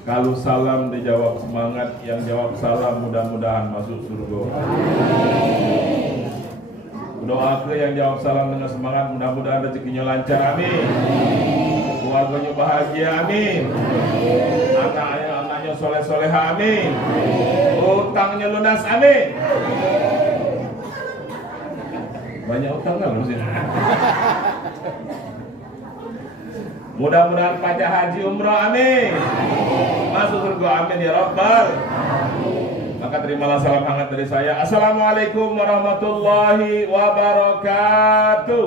Kalau salam dijawab semangat, yang jawab salam mudah-mudahan masuk surga. Doa ke yang jawab salam dengan semangat, mudah-mudahan rezekinya lancar, amin. Keluarganya bahagia, amin. Anaknya soleh-soleha, amin. Utangnya lunas, amin. Banyak utang kan lu sih. Mudah-mudahan pajak haji umroh, amin. Masuk surga, amin ya Rabbal. Maka terimalah salam hangat dari saya. Assalamualaikum warahmatullahi wabarakatuh.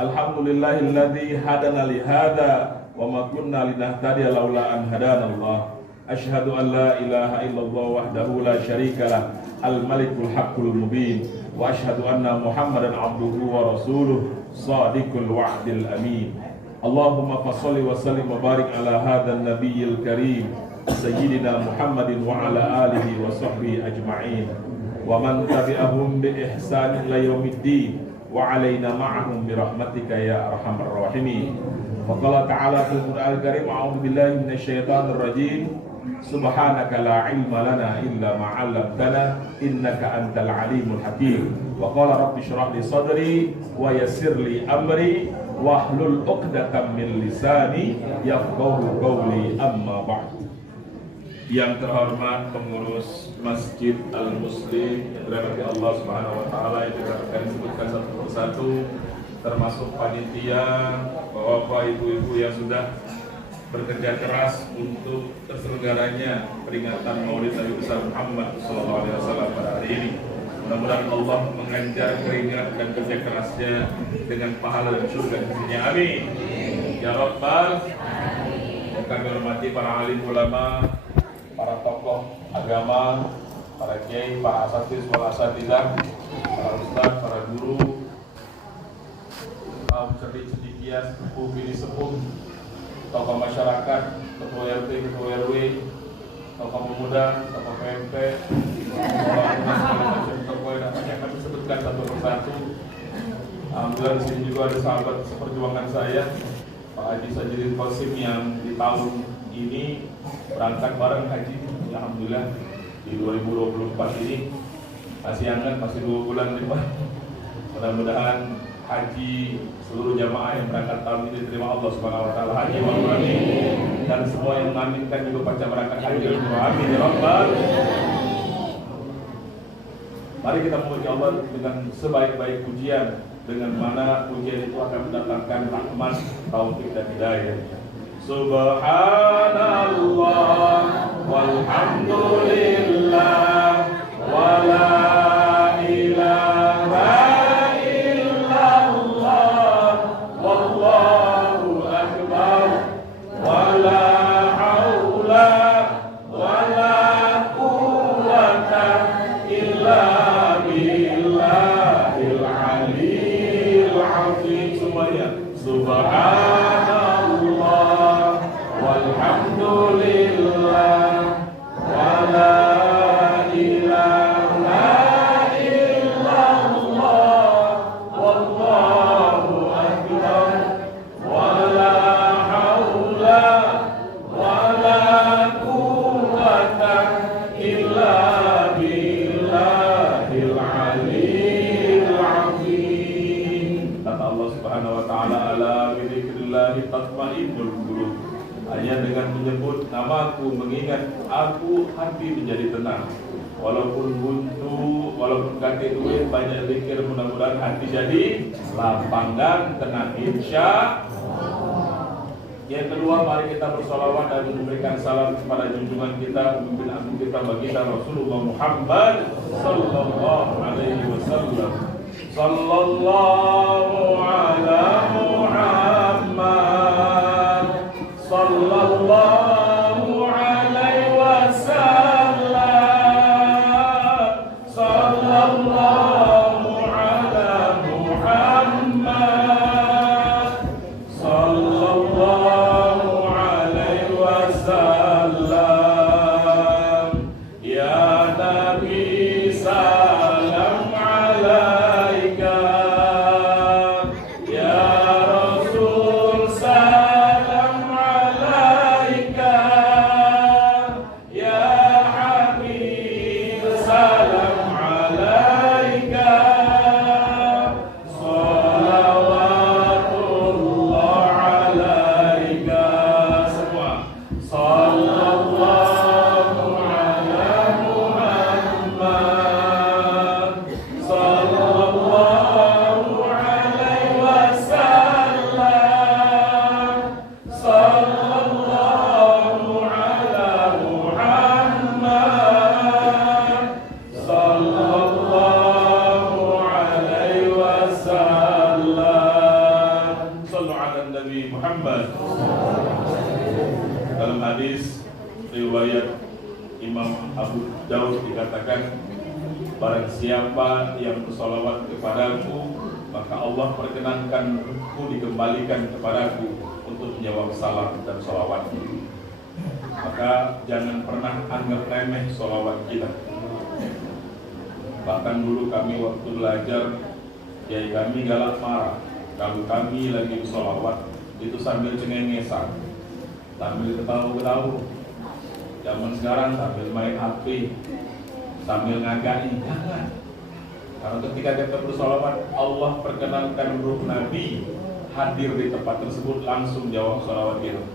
Alhamdulillahilladzi hadana li hada wa ma kunna linahtadiya laula an hadanallah. Asyhadu an la ilaha illallah wahdahu la syarikalah al-malikul haqqul mubin wa asyhadu anna Muhammadan abduhu wa rasuluh shadiqul wa'dil amin. Allahumma fasholli wa sallim wa barik ala hadzal nabiyil karim sayyidina Muhammadin wa ala alihi wa sahbihi ajma'in wa man tabi'ahum bi ihsan ila yaumiddin wa alaina ma'ahum bi rahmatika ya arhamar rahimin. Wa qala ta'ala fil Qur'anil karim a'udzu billahi minasyaitonir rajim. Subhanaka la ilma lana illa ma 'allamtana innaka antal alimul hakim. Wa qala rabbi shrah li sadri wa yassir li amri wahlul 'uqdatam min lisani yafqahu qawli, amma ba'd. Yang terhormat pengurus Masjid Al-Muslim yang dirahmati Allah Subhanahu wa taala, yang akan disebutkan satu persatu, termasuk panitia, bapak-bapak, ibu-ibu yang sudah bekerja keras untuk terselenggaranya peringatan Maulid Nabi besar Muhammad SAW pada hari ini. Mudah-mudahan Allah mengajar keringat dan kerja kerasnya dengan pahala dan surga di sisinya. Amin. Ya Rabbal. Yang kami hormati para alim ulama, para tokoh agama, para kiai, para asatidz wal asatidzah, para ustaz, para guru, kaum cendekia, sepuh bini sepuh, tokoh masyarakat, ketua RT, ketua RW, tokoh pemuda, tokoh PMP, tokoh yang namanya kami sebutkan satu persatu. Alhamdulillah di sini juga ada sahabat seperjuangan saya, Pak Haji Sajidin Qasim, yang di tahun ini berangkat bareng haji. Alhamdulillah di 2024 ini masih hangat, masih 2 bulan nih Pak. Mudah-mudahan haji seluruh jamaah yang berangkat tahun ini diterima Allah Subhanahu wa taala haji mabrur, amin. Dan semua yang mengaminkan juga pada berangkat haji amin ya Rabbal. Mari kita memuji Allah dengan sebaik-baik pujian, dengan mana pujian itu akan mendatangkan rahmat, taufik dan hidayah. Subhanallah walhamdulillah wala ilaha Subhanallah walhamdulillah wala ilaha illallah wallahu akbar wala haula wala quwwata illa billahil aliyyil azim. Kata Allah Subhanahu wa taala, ala bidzikrillahi tatma'innul qulub. Hanya dengan menyebut namaku, mengingat aku, hati menjadi tenang. Walaupun buntu, walaupun kakek duit, banyak zikir, mudah-mudahan hati jadi lapang dan tenang, insya Allah. Yang kedua, mari kita bersolawat dan memberikan salam kepada junjungan kita, pemimpin agung kita, baginda Rasulullah Muhammad sallallahu alaihi wasallam. Sallallahu ala Muhammad sallallahu alaihi wasallam. Sallallahu ala Muhammad sallallahu alaihi wasallam. Ya Nabi salam alaika Imam Abu Daud dikatakan, barang siapa yang bersolawat kepadaku, maka Allah perkenankanku dikembalikan kepadaku untuk menjawab salam dan solawatnya. Maka jangan pernah anggap remeh solawat kita. Bahkan dulu kami waktu belajar, kiai kami galak marah kalau kami lagi solawat itu sambil cengengesan, sambil ketawa-ketawa. Zaman sekarang sambil main HP, sambil ngagani, jangan. Karena ketika kita bersolawat, Allah perkenankan ruh Nabi hadir di tempat tersebut, langsung jawab solawat kita.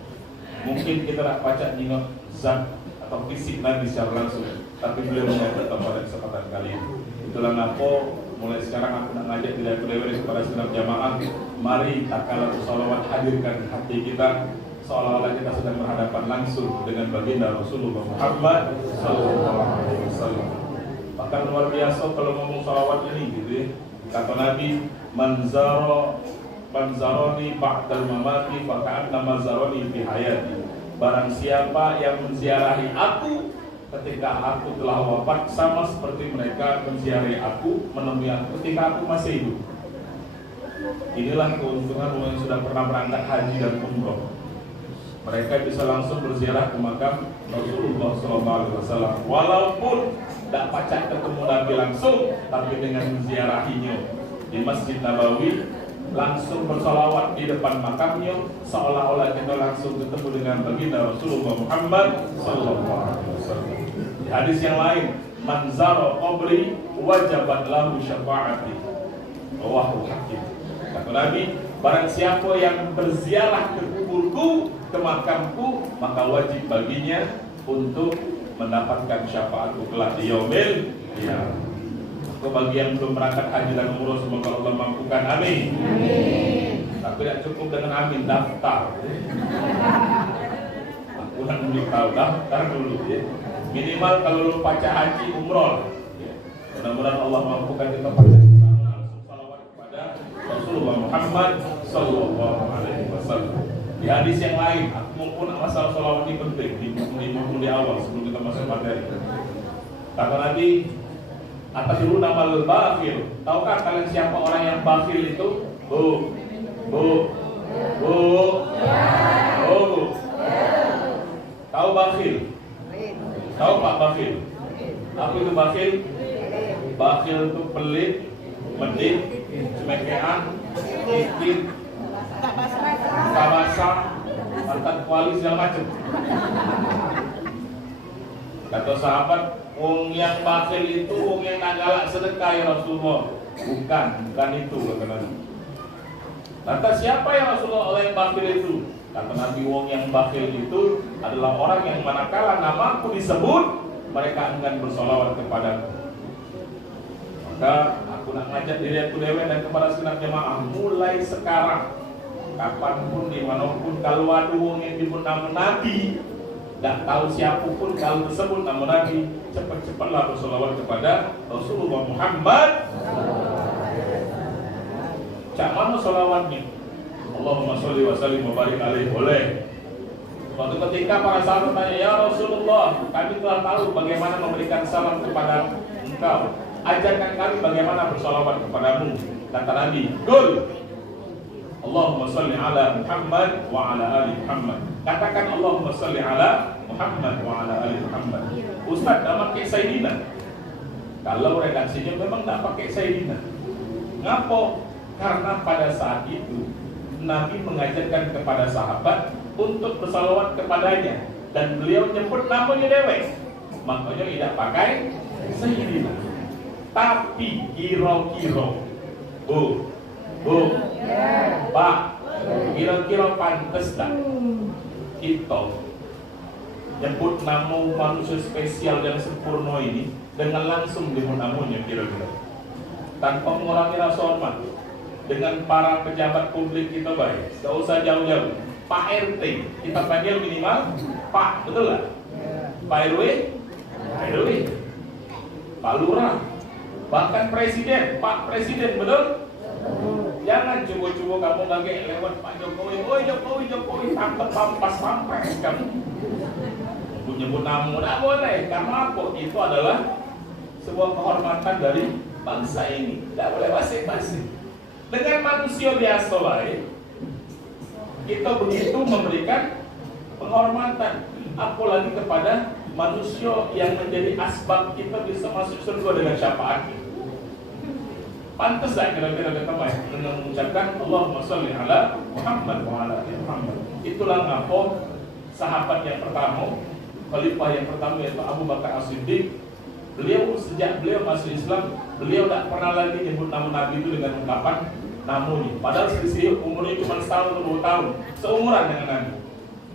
Mungkin kita tak baca nengok zat atau fisik Nabi secara langsung, tapi beliau menyatakan pada kesempatan kali ini. Itulah ngapa mulai sekarang aku nak ngajak dewa-dewa kepada segenap jamaah, mari tak kalah bersolawat, hadirkan hati kita seolah-olah kita sedang berhadapan langsung dengan baginda Rasulullah Muhammad sallallahu alaihi wasallam. Bahkan luar biasa kalau ngomong salawat ini gitu ya. Kata Nabi, manzaroni ba'dal mamati faka'anna manzaroni fi hayati. Barang siapa yang menziarahi aku ketika aku telah wafat, sama seperti mereka menziarahi aku, menemui aku ketika aku masih hidup. Inilah keuntungan orang yang sudah pernah berangkat haji dan umroh. Mereka bisa langsung berziarah ke makam Rasulullah SAW, walaupun tidak pacak ketemu Nabi langsung, tapi dengan menziarahinya di Masjid Nabawi, langsung bersolawat di depan makamnya, seolah-olah kita langsung ketemu dengan baginda Rasulullah Muhammad SAW. Di hadis yang lain, man zara qabri wajabat lahu syafaati, rawahu Hakim. Kata Nabi, barang siapa yang berziarah ke kuburku, ke makamku, maka wajib baginya untuk mendapatkan syafaatku kelak di yaumil qiyamah. Bagi yang belum berangkat haji dan umroh, semoga Allah mampukan, amin. Tapi tidak cukup dengan amin, daftar. Aku nak tahu, daftar dulu ya. Minimal kalau belum baca haji umroh. Mudah-mudahan Allah mampukan kita pada langsung salawat kepada Rasulullah Muhammad sallallahu alaihi wasallam. Di hadis yang lain, aku mumpun masalah salawat ini penting di awal sebelum kita masuk materi. Kata Nabi, atasirun amal bakhil. Tahukah kalian siapa orang yang bakhil itu? Bu. Tahu bakhil? Tahu Pak bakhil? Apa itu bakhil? Bakhil itu pelit, medit, cemekean, dikit, kabasa, mantan kuali segala macam. Kata sahabat, wong yang bakhil itu wong yang tak galak sedekah ya Rasulullah. Bukan itu kata Nabi. Lantas siapa ya Rasulullah orang yang bakhil itu? Kata Nabi, wong yang bakhil itu adalah orang yang manakala namaku disebut, mereka enggan bersolawat kepadaku. Maka aku nak ngajak diri aku dewe dan kepada segenap jemaah, mulai sekarang, kapanpun, dimanapun, kalau ada wong yang disebut nama Nabi, tak tahu siapapun kalau tersebut nama Nabi, cepat-cepatlah bersolawat kepada Rasulullah Muhammad. Cak mana solawatnya? Allahumma sholli wa sallim wa barik alaihi. Boleh. Suatu ketika para sahabat tanya, ya Rasulullah, kami telah tahu bagaimana memberikan salam kepada engkau. Ajarkan kami bagaimana bersolawat kepadamu. Kata Nabi, Qul Allahumma sholli ala Muhammad wa ala ali Muhammad. Katakan Allahumma sholli ala Muhammad wa ala ali Muhammad. Ustaz tak pakai Sayyidina. Kalau redaksinya memang tak pakai Sayyidina. Ngapa? Karena pada saat itu Nabi mengajarkan kepada sahabat untuk bersalawat kepadanya, dan beliau nyebut namanya dewe. Makanya tidak pakai Sayyidina. Tapi kira-kira Pak, kira-kira pantas tak kita nyebut nama manusia spesial yang sempurna ini dengan langsung nyebut namanya kira-kira, tanpa mengurangi rasa hormat dengan para pejabat publik kita baik. Tidak usah jauh-jauh. Pak RT kita panggil minimal Pak, betul lah? Pak RW, Pak Lurah, bahkan Presiden, Pak Presiden, betul? Jangan coba-coba kamu lagi lewat Pak Jokowi, Jokowi, tangkap pampas kamu. nyebut nama tidak boleh. Karena apa? Itu adalah sebuah kehormatan dari bangsa ini. Tidak boleh basi-basi. Dengan manusia biasa lain, kita begitu memberikan penghormatan, apalagi kepada manusia yang menjadi asbab kita bisa masuk surga dengan syafaat. Pantas tak kira-kira kita dengan mengucapkan Allahumma sholli ala Muhammad wa ala ali Muhammad. Itulah ngapa sahabat yang pertama, khalifah yang pertama yaitu Abu Bakar As-Siddiq. Beliau sejak beliau masuk Islam, beliau tak pernah lagi nyebut nama Nabi itu dengan ungkapan namanya. Padahal selisih umurnya cuma setahun atau 2 tahun, seumuran dengan Nabi.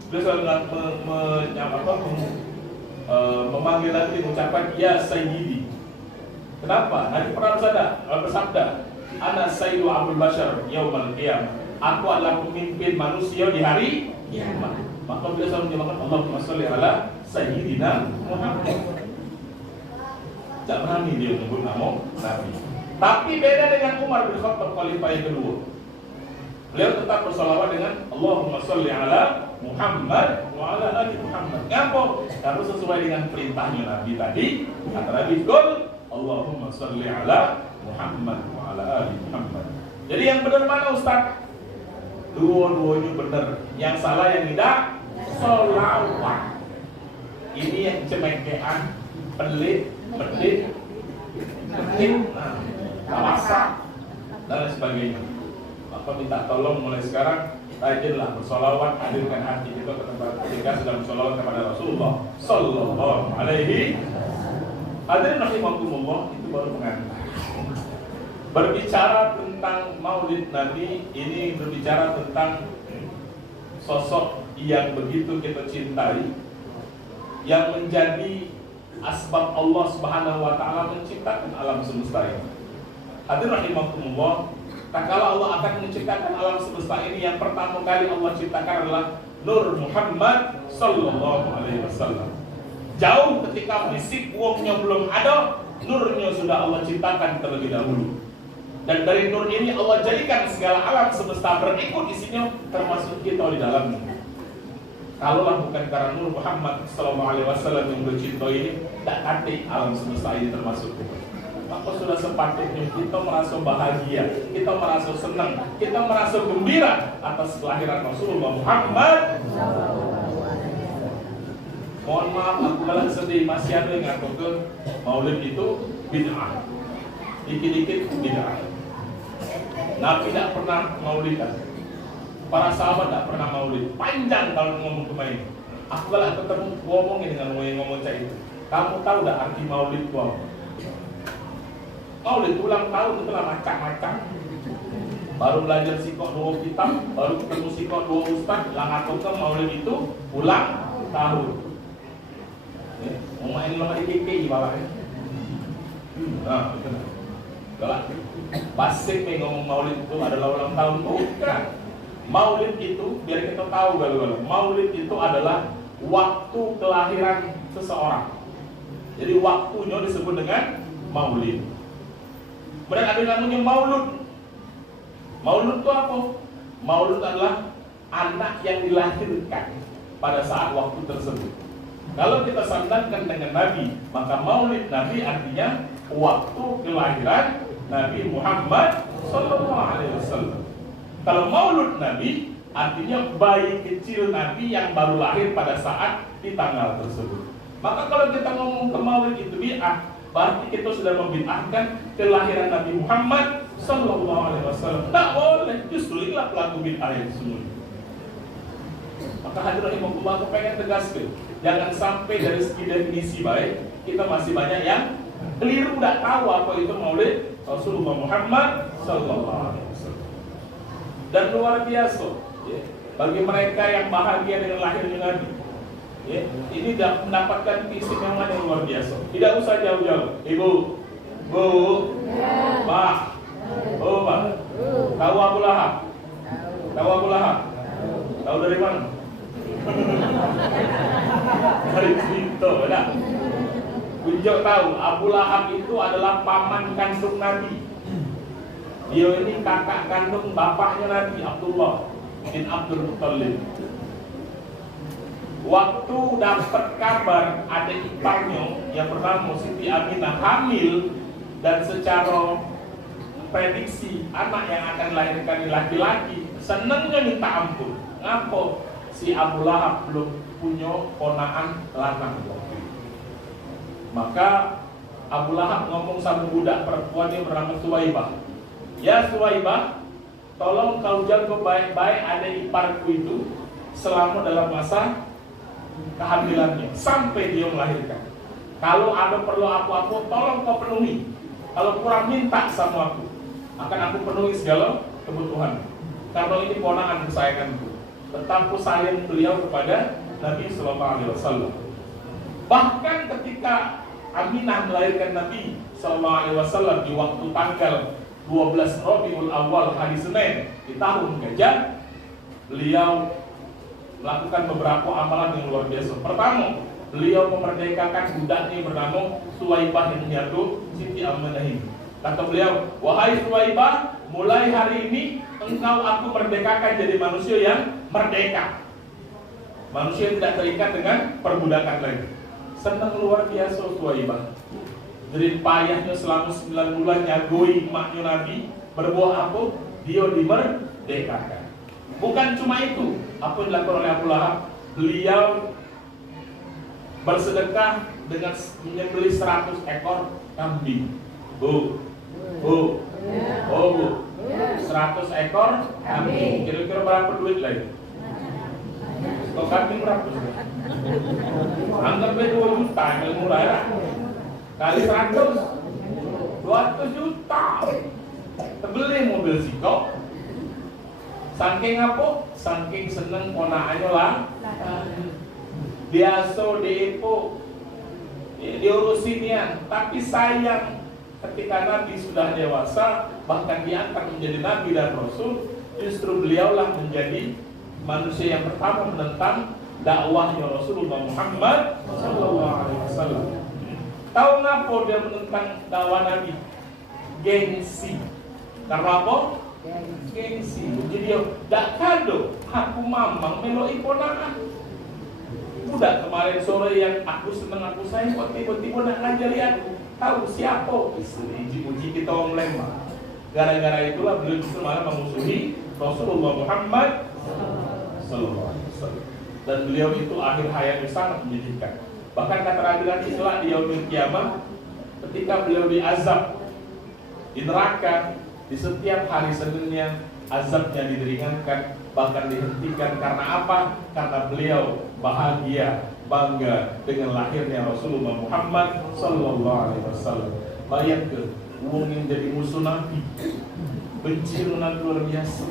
Beliau selalu memanggil Nabi mengucapkan ya Sayyidi. Kenapa? Nabi pernah bersabda, Ana Sayyidu Abul Bashar Yaumal Qiyamah. Aku adalah pemimpin manusia di hari kiamat. Maka beliau selalu menjawabkan Allahumma sholli ala Sayyidina Muhammad. Tak berani dia menyebut nama Nabi. Tapi beda dengan Umar bin Khattab khalifah yang kedua. Beliau tetap bersalawat dengan Allahumma sholli ala Muhammad wa ala ali Muhammad. Kenapa? Karena sesuai dengan perintahnya Nabi tadi. Kata Nabi, "Qul Allahumma sholli ala Muhammad wa ala ali Muhammad." Jadi yang benar mana Ustaz? Dua-duanya benar. Yang salah yang tidak sholawat. Ini yang cemekean, pelit, tawasa dan lain sebagainya. Maka minta tolong mulai sekarang rajinlah bersolawat, hadirkan hati kita ke tempat ketika sedang bersolawat kepada Rasulullah Sallallahu Alaihi. Hadirin rahimakumullah, itu baru pengantar. Berbicara tentang Maulid Nabi, ini berbicara tentang sosok yang begitu kita cintai, yang menjadi asbab Allah Subhanahu wa taala menciptakan alam semesta ini. Hadirin rahimakumullah, tak kala Allah akan menciptakan alam semesta ini, yang pertama kali Allah ciptakan adalah Nur Muhammad sallallahu alaihi wasallam. Jauh ketika fisik wongnya belum ada, nurnya sudah Allah ciptakan terlebih dahulu. Dan dari nur ini Allah jadikan segala alam semesta berikut isinya, termasuk kita di dalamnya. Kalaulah bukan karena Nur Muhammad sallallahu alaihi wasallam yang bercinta ini, tak ada alam semesta ini termasuk kita. Maka sudah sepatutnya kita merasa bahagia, kita merasa senang, kita merasa gembira atas kelahiran Rasulullah Muhammad. Mohon maaf, aku kalah sedih, masih ada yang ngaku ke Maulid itu bid'ah. Dikit-dikit bid'ah. Nabi tidak pernah maulidan. Para sahabat tidak pernah maulid. Panjang kalau ngomong kemarin. Aku kalah ketemu ngomongin dengan ngomong cah itu. Kamu tahu tidak arti maulid itu apa? Maulid ulang tahun itu lah macam-macam. Baru belajar sikok 2 kitab, baru ketemu sikok 2 ustaz, lah ngaku ke maulid itu ulang tahun. Ngomongin lama di KPI bawahnya. Nah, betul. Galak. Basik nih ngomong maulid itu adalah ulang tahun. Bukan. Maulid itu, biar kita tahu galau-galau, maulid itu adalah waktu kelahiran seseorang. Jadi waktunya disebut dengan maulid. Kemudian ada namanya maulud. Maulud itu apa? Maulud adalah anak yang dilahirkan pada saat waktu tersebut. Kalau kita sandarkan dengan Nabi, maka maulid Nabi artinya waktu kelahiran Nabi Muhammad Sallallahu Alaihi Wasallam. Kalau maulud Nabi artinya bayi kecil Nabi yang baru lahir pada saat di tanggal tersebut. Maka kalau kita ngomong ke maulid itu bid'ah, berarti kita sudah membid'ahkan kelahiran Nabi Muhammad Sallallahu Alaihi Wasallam. Tak boleh, justru inilah pelaku bid'ah yang sesungguhnya. Maka hadirin rahimakumullah, aku pengen tegaskan, jangan sampai dari segi definisi baik kita masih banyak yang keliru, tidak tahu apa itu maulid Rasulullah Muhammad Sallallahu Alaihi Wasallam. Dan luar biasa, ya, bagi mereka yang bahagia dengan lahirnya Nabi, ya, ini mendapatkan keistimewaan yang luar biasa. Tidak usah jauh-jauh. Ibu, Bu, Pak, oh Pak, tahu Abu Lahab? Tahu Abu Lahab? Tahu dari mana? Dari cerita, benar? Kunjung tahu, Abu Lahab itu adalah paman kandung Nabi. Dia ini kakak kandung bapaknya Nabi, Abdullah bin Abdul Muttalib. waktu dapat kabar ada iparnya yang bernama Siti Aminah hamil, dan secara prediksi anak yang akan dilahirkan laki-laki, senengnya minta ampun. Ngapa? Si Abu Lahab belum punya ponaan lanang. Maka Abu Lahab ngomong sama budak perempuan yang bernama Suwaibah, ya Suwaibah, tolong kau jaga baik-baik ada iparku itu selama dalam masa kehamilannya sampai dia melahirkan. Kalau ada perlu apa-apa, tolong kau penuhi. Kalau kurang, minta sama aku, akan aku penuhi segala kebutuhan. Karena ini ponakan kesayanganku. Betapa sayang beliau kepada Nabi Sallallahu Alaihi Wasallam. Bahkan ketika Aminah melahirkan Nabi Sallallahu Alaihi Wasallam di waktu tanggal 12 Rabiul Awal hari Senin di tahun Gajah, beliau melakukan beberapa amalan yang luar biasa. Pertama, beliau memerdekakan budaknya bernama Suwaibah yang menyatu Siti Aminah ini. Kata beliau, wahai Suwaibah, mulai hari ini engkau aku merdekakan jadi manusia yang merdeka, manusia yang tidak terikat dengan perbudakan lagi. Senang luar biasa Suwaibah. Jadi payahnya selama 9 bulan nyagoi emaknya Nabi, berbuah apa? Dia dimerdekakan. Bukan cuma itu, apa yang dilakukan oleh Abu Lahab? Beliau bersedekah dengan menyembelih 100 ekor kambing. Bu, 100 ekor kambing. Kira-kira berapa duit lagi? Kok kambing berapa? Anggap 2 juta, yang murah ya. Kali 100, 200 juta. Terbeli mobil sikok. Saking apa? Saking seneng ponakannya lah. Biasa diipu, diurusin ya. Tapi sayang, ketika Nabi sudah dewasa, bahkan diangkat menjadi Nabi dan Rasul, justru beliaulah menjadi manusia yang pertama menentang dakwahnya Rasulullah Muhammad SAW. Tahu ngapa dia menentang dakwah Nabi? Gengsi. Karena apa? Gengsi. Jadi dia dak kado, aku mamang meloi ponakan. Budak kemarin sore yang aku seneng aku sayang, kok tiba-tiba nak ngajari aku. Tahu siapa? Uji kita orang Lembang. Gara-gara itulah beliau justru malah memusuhi Rasulullah Muhammad SAW. Dan beliau itu akhir hayatnya sangat menyedihkan. Bahkan kata Nabi itulah di yaumil kiamah, ketika beliau diazab di neraka, di setiap hari Seninnya azabnya diringankan, bahkan dihentikan. Karena apa? Karena beliau bahagia, bangga dengan lahirnya Rasulullah Muhammad Sallallahu Alaihi Wasallam. Bayangkan, wong yang jadi musuh Nabi, benci Nabi luar biasa,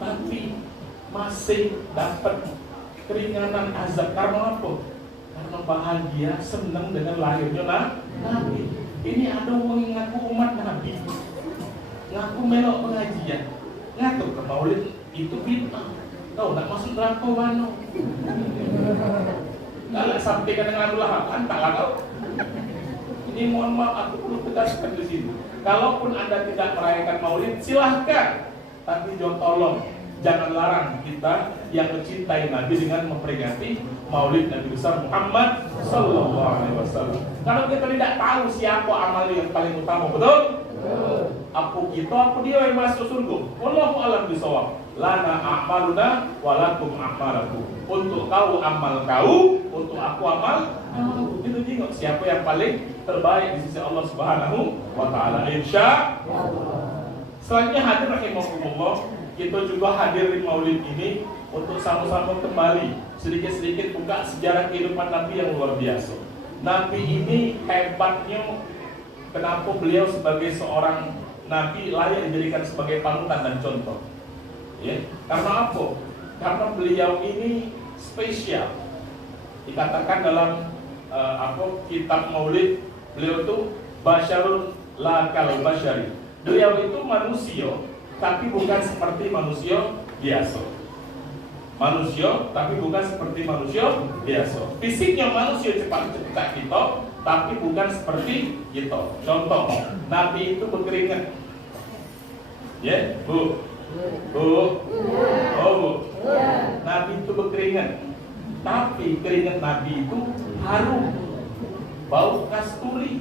tapi masih dapat keringanan azab. Karena apa? Karena bahagia, senang dengan lahirnya Nabi. Ini ada orang yang ngaku umat Nabi, ngaku melok pengajian, ngaku ke maulid itu bid'ah. Kau nak masuk neraka mana? Kalau sampaikan dengan Abu Lahab, antaklah kau. Ini mohon maaf, aku perlu tegaskan di sini. Kalaupun Anda tidak merayakan maulid, silahkan. Tapi jangan larang kita yang mencintai Nabi dengan memperingati maulid Nabi besar Muhammad Sallallahu Alaihi Wasallam. Kalau kita tidak tahu siapa amal yang paling utama, betul? Aku kita, aku dia yang masuk surga. Wallahu a'lam bishawab. Lana a'maluna walakum a'malakum. Untuk kau amal kau, untuk aku amal aku. Itu tengok siapa yang paling terbaik di sisi Allah Subhanahu wa taala. Insyaallah. Selanjutnya hadir rahimahumullah, kita juga hadir di maulid ini untuk sama-sama kembali sedikit-sedikit buka sejarah kehidupan Nabi yang luar biasa. Nabi ini hebatnya, kenapa beliau sebagai seorang Nabi layak dijadikan sebagai panutan dan contoh. Ya, karena apa? Karena beliau ini spesial. Dikatakan dalam kitab Maulid, beliau itu basyarun la kal basyari. Beliau itu manusia, tapi bukan seperti manusia biasa. Manusia, tapi bukan seperti manusia biasa. Fisiknya manusia cepat kita, tapi bukan seperti kita. Contoh, Nabi itu berkeringat. Ya, Bu. Bu. Oh, Bu. Nabi itu berkeringat. Tapi keringat Nabi itu harum, bau kasturi.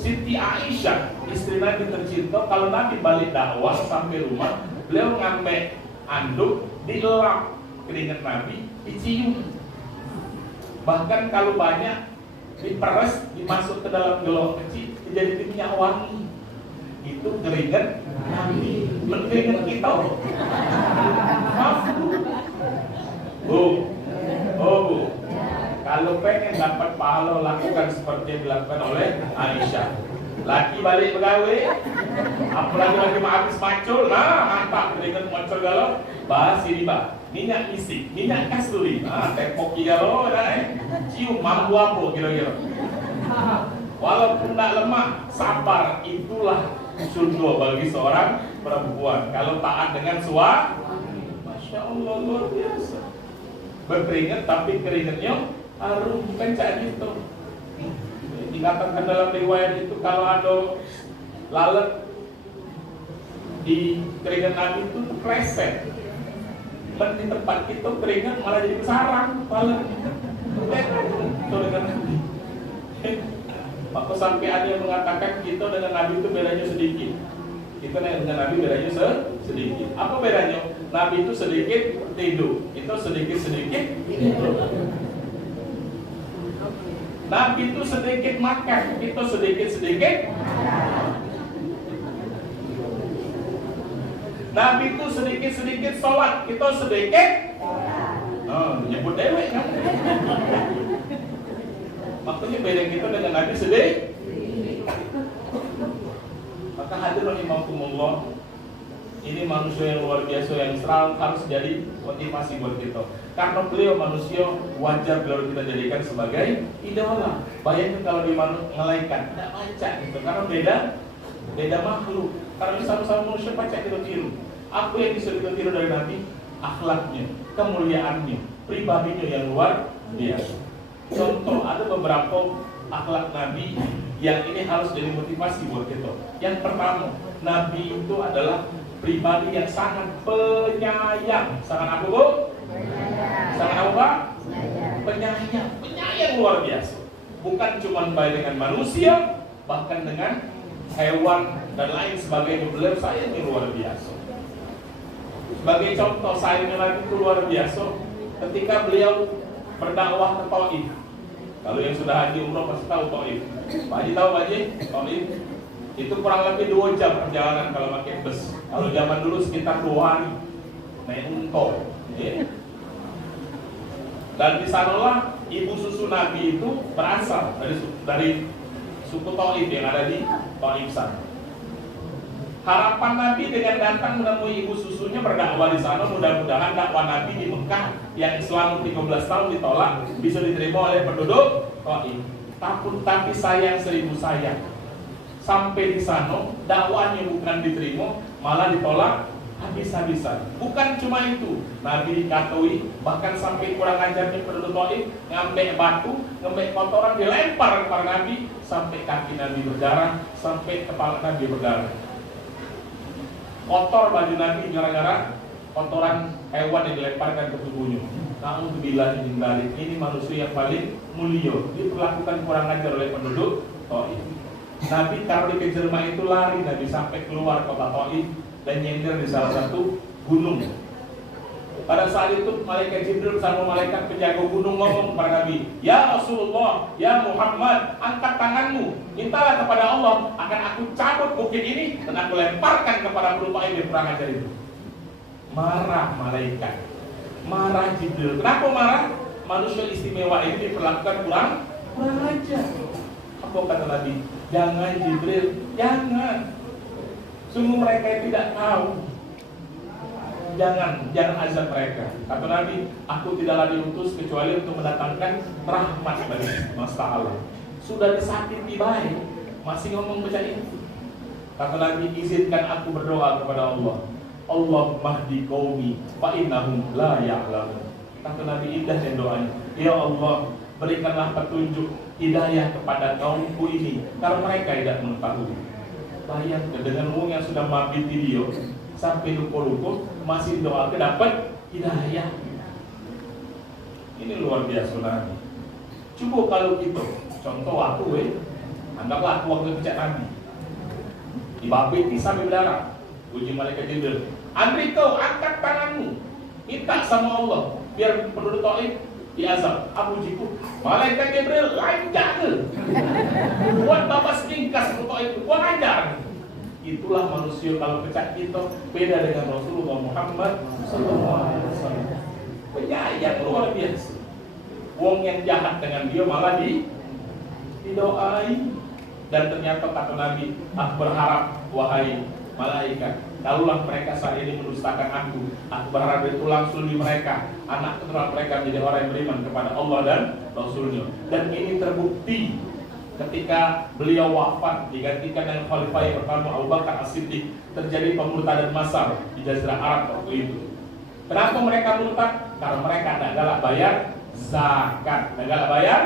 Siti Aisyah, istri Nabi tercinta, kalau Nabi balik dakwah sampai rumah, beliau ngambil anduk, dilap keringat Nabi, dicium. Bahkan kalau banyak, diperes, dimasuk ke dalam gelong kecil, jadi minyak wangi. Itu keringat Nabi. Keringat kita. Bu, Bu, kalau pengen dapat pahala, lakukan seperti yang dilakukan oleh Aisyah. Laki balik begawe, apalagi lagi mau habis macul, nah mantap keringat macul galau, bahas ini bah, minyak misik, minyak kasturi, tepok galau, cium mampu apa kira-kira. Walaupun tak lemah, sabar, itulah surga bagi seorang perempuan. Kalau taat dengan suami, Masya Allah, luar biasa. Berkeringat tapi keringatnya harum, bukan cak gitu. Dikatakan dalam riwayat itu kalau ada lalat di keringat Nabi itu kresek. Dan di tempat itu keringat malah jadi sarang lalat. Itu dengan Nabi. Maka sampai ada yang mengatakan kita dengan Nabi itu bedanya sedikit. Kita dengan Nabi bedanya sedikit. Apa bedanya? Nabi itu sedikit tidur, itu sedikit-sedikit tidur. Nabi itu sedikit makan, itu sedikit-sedikit. Nabi itu sedikit-sedikit sholat, kita sedikit. Nyebut dewek kan? Makanya beda kita dengan Nabi sedikit. Maka hadirin rahimakumullah, ini manusia yang luar biasa yang selalu harus jadi motivasi buat kita. Karena beliau manusia, wajar beliau kita jadikan sebagai idola. Bayangin kalau di malaikat, tidak baca gitu. Karena beda makhluk. Karena sama-sama manusia baca kita tiru. Apa yang bisa kita tiru dari Nabi? Akhlaknya, kemuliaannya, pribadinya yang luar biasa. Contoh, ada beberapa akhlak Nabi yang ini harus jadi motivasi buat kita. Yang pertama, Nabi itu adalah pribadi yang sangat penyayang. Sangat apa, Bu? Sangat apa, Pak? Penyayang luar biasa. Bukan cuma baik dengan manusia, bahkan dengan hewan dan lain sebagainya. Beliau sayangnya luar biasa. Sebagai contoh sayangnya Nabi itu luar biasa ketika beliau berdakwah ke Taif. Kalau yang sudah haji umroh pasti tahu Taif. Pak Haji tahu Pak Haji? Taif itu kurang lebih 2 jam perjalanan kalau pakai bus. Kalau zaman dulu sekitar 2 hari naik unta. Dan di sanalah ibu susu Nabi itu berasal dari suku Taif yang ada di Taif sana. Harapan Nabi dengan datang menemui ibu susunya berdakwah di sana, mudah-mudahan dakwah Nabi di Mekah yang selama 13 tahun ditolak bisa diterima oleh penduduk Taif. Tapi sayang 1000 sayang. Sampai di sana dakwahnya bukan diterima, malah ditolak habis-habisan. Bukan cuma itu, Nabi dikatui, bahkan sampai kurang ajarnya penduduk Taif, ngambil batu, ngambil kotoran dilempar kepada Nabi, sampai kaki Nabi berdarah, sampai kepala Nabi berdarah. Kotor baju Nabi gara-gara kotoran hewan yang dilemparkan ke tubuhnya. Alhamdulillah ini manusia yang paling mulia, diperlakukan kurang ajar oleh penduduk Taif. Nabi kalau di Jerman itu lari, Nabi sampai keluar kota Taif dan nyender di salah satu gunung. Pada saat itu malaikat Jibril sama malaikat penjaga gunung ngomong kepada Nabi, "Ya Rasulullah, ya Muhammad, angkat tanganmu, mintalah kepada Allah akan aku cabut bukit ini dan aku lemparkan kepada penduduk Taif yang kurang ajar itu." Marah malaikat, marah Jibril. Kenapa marah? Manusia istimewa ini diperlakukan kurang ajar. Apa kata Nabi? Jangan Jibril, jangan. Sungguh mereka yang tidak tahu. Jangan azab mereka. Kata Nabi, aku tidaklah diutus kecuali untuk mendatangkan rahmat bagi manusia Allah. Sudah disakiti baik, masih ngomong macam itu. Kata Nabi, izinkan aku berdoa kepada Allah. Allahumma hdi qaumi fa innahum la ya'lamun. Kata Nabi, indah dan doanya. Ya Allah, berikanlah petunjuk hidayah kepada kaumku ini karena mereka tidak mengetahui. Bayangkan dengan umum yang sudah mabit video sampai lupa-lupa masih doa ke dapat hidayah. Ini luar biasa Nabi. Coba kalau gitu, contoh aku anggaplah aku waktu pecat Nabi. Di babiti sampai berdarah. Uji malaikat Jibril. Andri kau angkat tanganmu, minta sama Allah biar penduduk Taif diazab. Abu Jiku, malaikat Jibril lanjak ke? Buat bapak seringkas untuk Taif, buat ajar. Itulah manusia kalau pecat kita beda dengan Rasulullah Muhammad SAW. Penyayang luar biasa. Wong yang jahat dengan dia malah didoai. Dan ternyata kata Nabi, aku berharap wahai malaikat, kalaulah mereka saat ini mendustakan aku berharap itu langsung di mereka, anak keturunan mereka menjadi orang yang beriman kepada Allah dan Rasulnya. Dan ini terbukti ketika beliau wafat digantikan dengan khalifah yang pertama Abu Bakar As-Siddiq, terjadi pemurtadan massal di Jazirah Arab waktu itu. Kenapa mereka murtad? Karena mereka tidak galak bayar zakat, tidak galak bayar.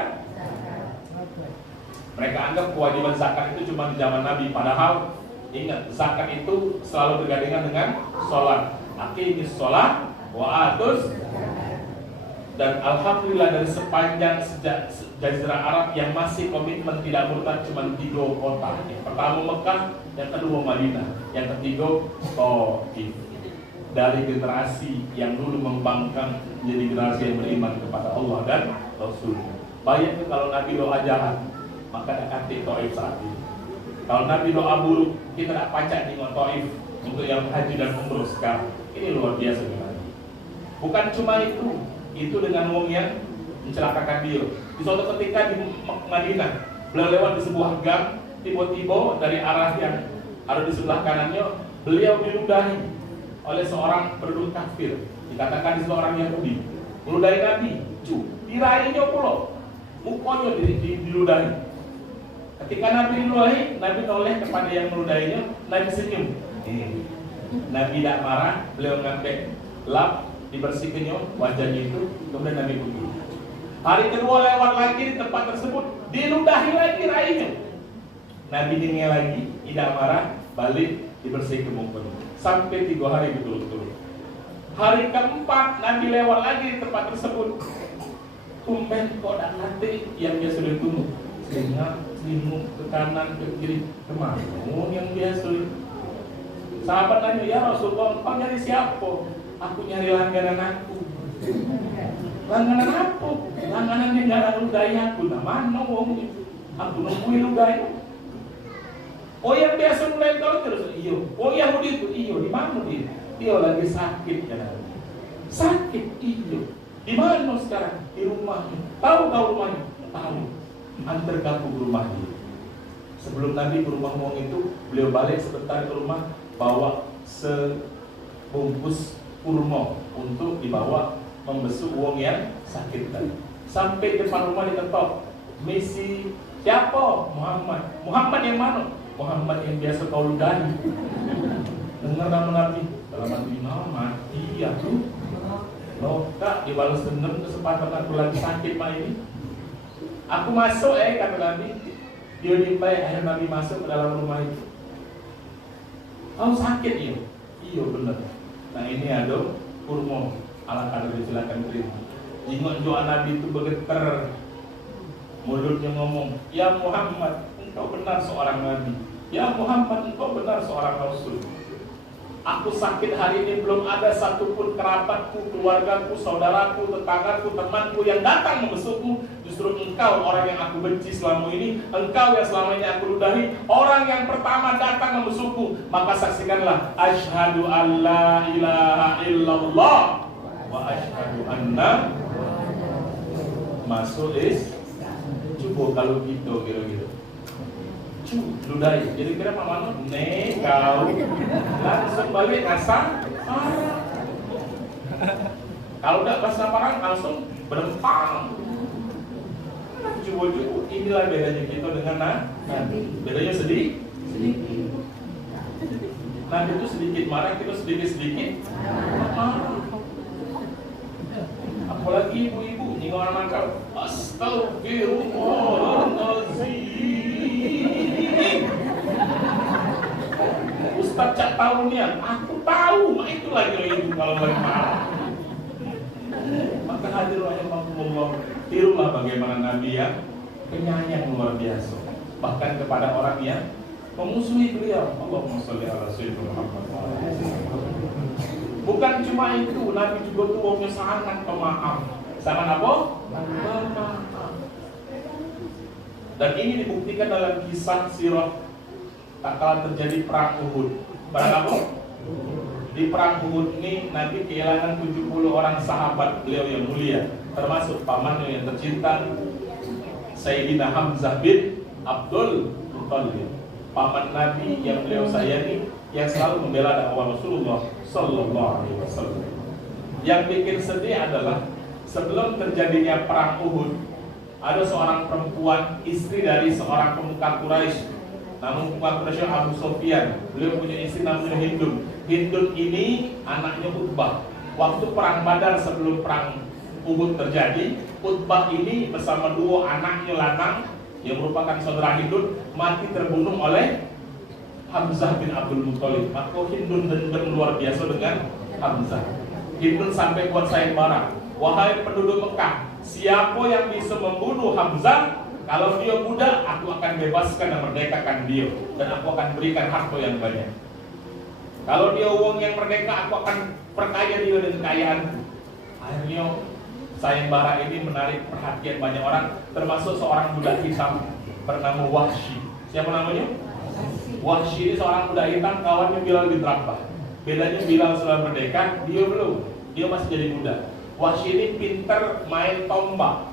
Mereka anggap kewajiban zakat itu cuma di zaman Nabi, padahal ingat, zakat itu selalu bergandengan dengan sholat. Aqimis sholat wa atus. Dan alhamdulillah dari sepanjang sejak Jazirah Arab yang masih komitmen tidak murtad cuma 3 kota. Yang pertama Mekah, yang kedua Madinah, yang ketiga Taif. Dari generasi yang dulu membangkang menjadi generasi yang beriman kepada Allah dan Rasulnya. Bayangkan kalau Nabi doa jahat, maka tak katik Taif saat ini. Kalau Nabi doa buruk, kita tak pacak di Taif untuk yang haji dan umroh sekarang. Ini luar biasa Nabi. Bukan cuma itu dengan wong yang mencelakakan dia. Di suatu ketika di Madinah, beliau lewat di sebuah gang, tiba-tiba dari arah yang ada di sebelah kanannya, beliau diludahi oleh seorang penduduk kafir. Dikatakan di seorang Yahudi, meludahi Nabi, dirainya pula, mukanya diludahi. Ketika Nabi diludahi, Nabi noleh kepada yang meludahinya, Nabi senyum. Nabi tidak marah, beliau ngambil lap, dibersihkannya wajahnya itu, kemudian Nabi pergi. Hari kedua lewat lagi di tempat tersebut, diludahi lagi rainya. Nabi dingin lagi, tidak marah, balik dibersihkan mukanya. Sampai 3 hari betul-betul. Hari keempat Nabi lewat lagi di tempat tersebut. Tumben kok tak nanti yang biasa ditunggu. Sehingga selimut ke kanan, ke kiri, kemana? Yang biasa. Sahabat nanya, ya Rasulullah, kau nyari siapa? Aku nyari langganan aku. Langganan apa? Langganan yang gak ludahi aku. Nah mana wong itu? Aku nungguin ludahi. Oh yang biasa mulai kau terus, iyo. Oh Yahudi itu, iyo. Di mana dia? Dia lagi sakit kan? Sakit, iyo. Di mana sekarang? Di rumahnya. Tahu kau rumahnya? Tahu. Antar kamu ke rumahnya. Sebelum Nabi ke rumah wong itu, beliau balik sebentar ke rumah, bawa sebungkus kurma untuk dibawa membesuk wong yang sakit tadi. Sampai depan rumah diketok. Misi siapa? Muhammad. Muhammad yang mana? Muhammad yang biasa kau ludahi. Dengar nama Nabi. Dalam hati mati aku. Kak dibalas dendam kesempatan aku lagi sakit pak ini. Aku masuk kata Nabi. Dia dimpai akhirnya Nabi masuk ke dalam rumah itu. Kau sakit iya? Iya benar. Nah ini ada kurma ala kadar silakan terima. Jingok doa Nabi itu bergetar. Mulutnya ngomong, ya Muhammad, engkau benar seorang Nabi. Ya Muhammad, engkau benar seorang Rasul. Aku sakit hari ini belum ada satupun kerabatku, keluargaku, saudaraku, tetanggaku, temanku yang datang membesukmu. Justru engkau orang yang aku benci selama ini. Engkau yang selama ini aku ludahi. Orang yang pertama datang membesukku. Maka saksikanlah, asyhadu an la ilaha illallah wa asyhadu anna masuk coba kalau gitu kira-kira ludahi. Jadi kira mama kau langsung balik ngasah kalau udah bahasa parang langsung berempang. Coba inilah bedanya kita dengan Nabi. Bedanya sedikit. Nabi itu sedikit marah, kita sedikit marah. Apalagi ibu-ibu ini orang nakal. Astagfirullahaladzim. Ustaz cak tahunnya, aku tahu. Itulah ibu kalau lagi marah. Maka hadir rahimahullah. rahimakumullah, tirulah bagaimana Nabi yang penyayang luar biasa, bahkan kepada orang yang memusuhi beliau. Allahumma sholli ala sayyidina Muhammad. Bukan cuma itu, Nabi juga tuh orangnya sangat pemaaf. Sangat apa? Pemaaf. Dan ini dibuktikan dalam kisah sirah tak kala terjadi perang Uhud. Perang apa? Di perang Uhud ini Nabi kehilangan 70 orang sahabat beliau yang mulia, termasuk pamannya yang tercinta Sayyidina Hamzah bin Abdul Muttalib, paman Nabi yang beliau sayangi, yang selalu membela dakwah Rasulullah Sallallahu Alaihi Wasallam. Yang bikin sedih adalah sebelum terjadinya perang Uhud, ada seorang perempuan, istri dari seorang pemuka Quraisy, namun pemuka Quraisy Abu Sufyan. Beliau punya istri namanya Hindun. Hindun ini anaknya Utbah. Waktu perang Badar sebelum perang Uhud terjadi, Utbah ini bersama dua anaknya lanang yang merupakan saudara Hindun mati terbunuh oleh Hamzah bin Abdul Muttalib. Maka Hindun dendam luar biasa dengan Hamzah. Hindun sampai buat sayembara, wahai penduduk Mekah, siapa yang bisa membunuh Hamzah, kalau dia budak, aku akan bebaskan dan merdekakan dia, dan aku akan berikan harta yang banyak. Kalau dia uang yang merdeka, aku akan perkaya dia dengan kekayaanku. Akhirnya sayembara ini menarik perhatian banyak orang, termasuk seorang budak hitam bernama Wahsy. Siapa namanya? Wahsy ini seorang budak hitam, kawannya Bilal bin Rabah. Bedanya Bilal sudah merdeka, dia belum. Dia masih jadi budak. Wahsy ini pintar main tombak.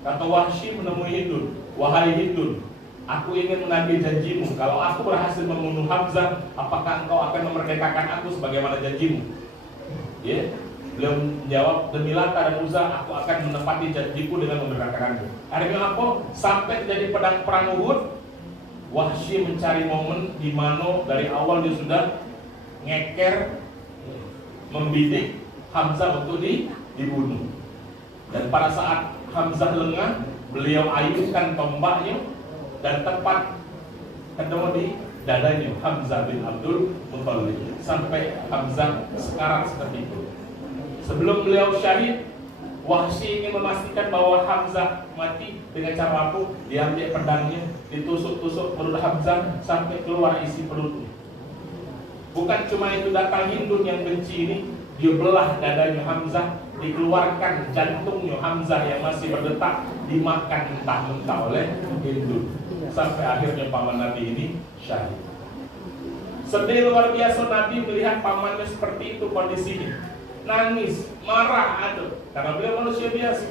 Kata Wahsy menemui Hindun, wahai Hindun, aku ingin menagih janjimu. Kalau aku berhasil membunuh Hamzah, apakah engkau akan memerdekakan aku sebagaimana janjimu? Ya, beliau menjawab, demi Lata dan Uzza, aku akan menepati janjiku dengan memerdekakanmu. Akhirnya apa? Sampai terjadi perang Uhud, Wahsy mencari momen di mana dari awal dia sudah ngeker, membidik Hamzah untuk dibunuh. Dan pada saat Hamzah lengah, beliau ayunkan tombaknya dan tepat ketemu di dadanya Hamzah bin Abdul Muttalib, sampai Hamzah sekarat seperti itu. Sebelum beliau syahid, Wahsy ingin memastikan bahwa Hamzah mati dengan cara apa? Diambil pedangnya, ditusuk-tusuk perut Hamzah sampai keluar isi perutnya. Bukan cuma itu, datang Hindun yang benci ini, dia belah dadanya Hamzah, dikeluarkan jantungnya Hamzah yang masih berdetak, dimakan mentah-mentah oleh Hindun, sampai akhirnya paman Nabi ini syahid. Sedih luar biasa Nabi melihat pamannya seperti itu kondisinya, nangis, marah, aduh, karena beliau manusia biasa.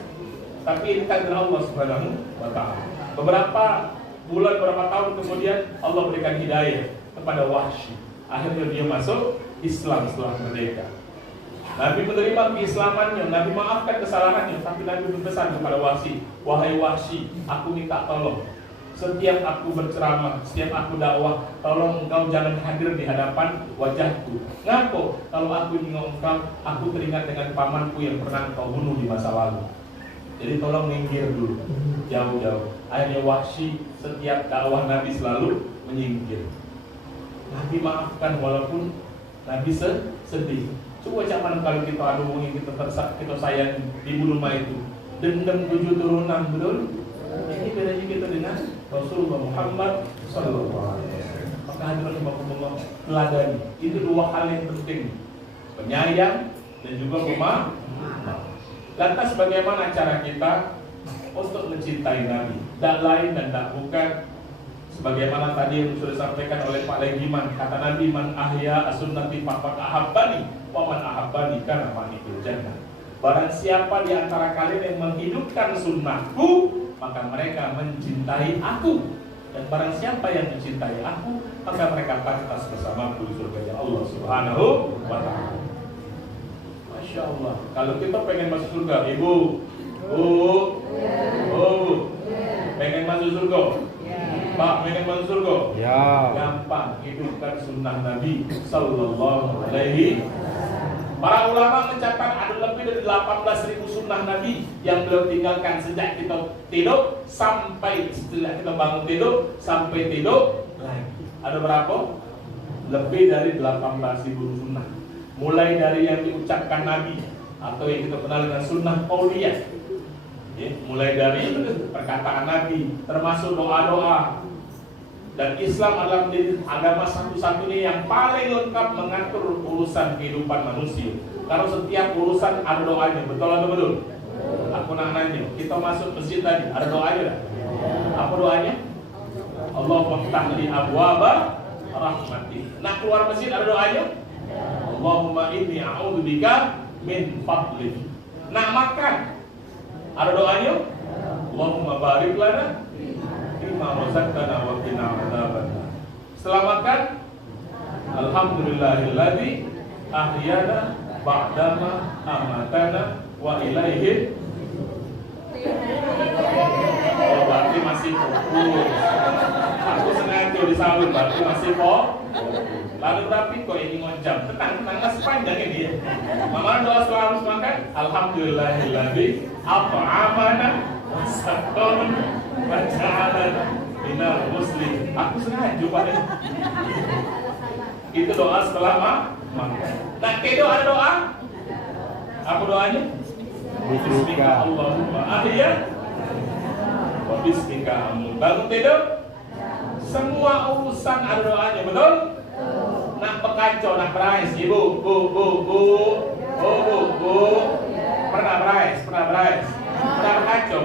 Tapi ini takdir Allah Subhanahu wa Ta'ala. Beberapa bulan, beberapa tahun kemudian Allah berikan hidayah kepada Wahsy. Akhirnya dia masuk Islam setelah merdeka. Nabi menerima keislamannya, Nabi maafkan kesalahannya, tapi Nabi berpesan kepada Wahsy, wahai Wahsy, aku minta tolong. Setiap aku berceramah, setiap aku dakwah, tolong engkau jangan hadir di hadapan wajahku. Ngapa? Kalau aku nengok engkau, aku teringat dengan pamanku yang pernah engkau bunuh di masa lalu. Jadi tolong minggir dulu, jauh-jauh. Akhirnya Wahsy setiap dakwah Nabi selalu menyingkir. Nabi maafkan walaupun Nabi sedih. Coba zaman kalau kita aduh, kita sayang dibunuh itu, dendam 7 turunan, betul? Ini bedanya kita dengan Rasulullah Muhammad Sallallahu Alaihi Wasallam. Maka hadirin rahimakumullah, teladani. Itu dua hal yang penting, penyayang dan juga pemaaf. Lantas bagaimana cara kita untuk mencintai Nabi? Tak lain dan tak bukan sebagaimana tadi yang sudah disampaikan oleh Pak Legiman, kata Nabi, man ahya as-sunnati faqad ahabbani wa man ahabbani kana ma'i fil jannah. Barang siapa di antara kalian yang menghidupkan sunnahku, maka mereka mencintai aku, dan barang siapa yang mencintai aku, maka mereka pantas bersamaku di surga Allah Subhanahu wa Ta'ala. Masya Allah. Kalau kita pengen masuk surga, ibu, pengen masuk surga, Pak, pengen masuk surga, ya. Gampang, hidupkan sunnah Nabi Sallallahu Alaihi Wasallam. Para ulama mencatat ada lebih dari 18.000 sunnah Nabi yang beliau tinggalkan sejak kita tidur sampai setelah kita bangun tidur sampai tidur lagi. Ada berapa? Lebih dari 18.000 sunnah. Mulai dari yang diucapkan Nabi atau yang kita kenal dengan sunnah qauliyah, Ya, mulai dari perkataan Nabi, termasuk doa-doa. Dan Islam adalah agama satu-satunya yang paling lengkap mengatur urusan kehidupan manusia. Karena setiap urusan ada doanya, betul atau betul? Aku nak nanya, kita masuk masjid tadi, ada doanya tak? Apa doanya? Allahumma ftah li abwaba rahmati. Nak keluar masjid ada doanya? Allahumma inni a'udzubika min fadlik. Nak makan ada doanya? Allahumma barik lana fima razaqtana wa qina adzabannar. Setelah makan, alhamdulillahilladzi ahyana ba'dama amatana wa ilaihi. Oh, berarti masih fokus. Aku sengaja disawit, berarti masih fokus. Lalu tapi kok ini ngojam? Tenang, nggak sepanjang ini ya. Mama doa selalu makan. Alhamdulillahilladzi at'amana wa saqana wa ja'alana minal muslim. Aku sengaja pada. Itu doa setelah makan. Nah, kedo ada doa. Apa doanya? Bismika Allahumma ahya wa bismika amut. Bangun tidur, semua urusan ada doanya, betul? Nak bekacau, nak berais, ibu, pernah berais, pernah bekacau,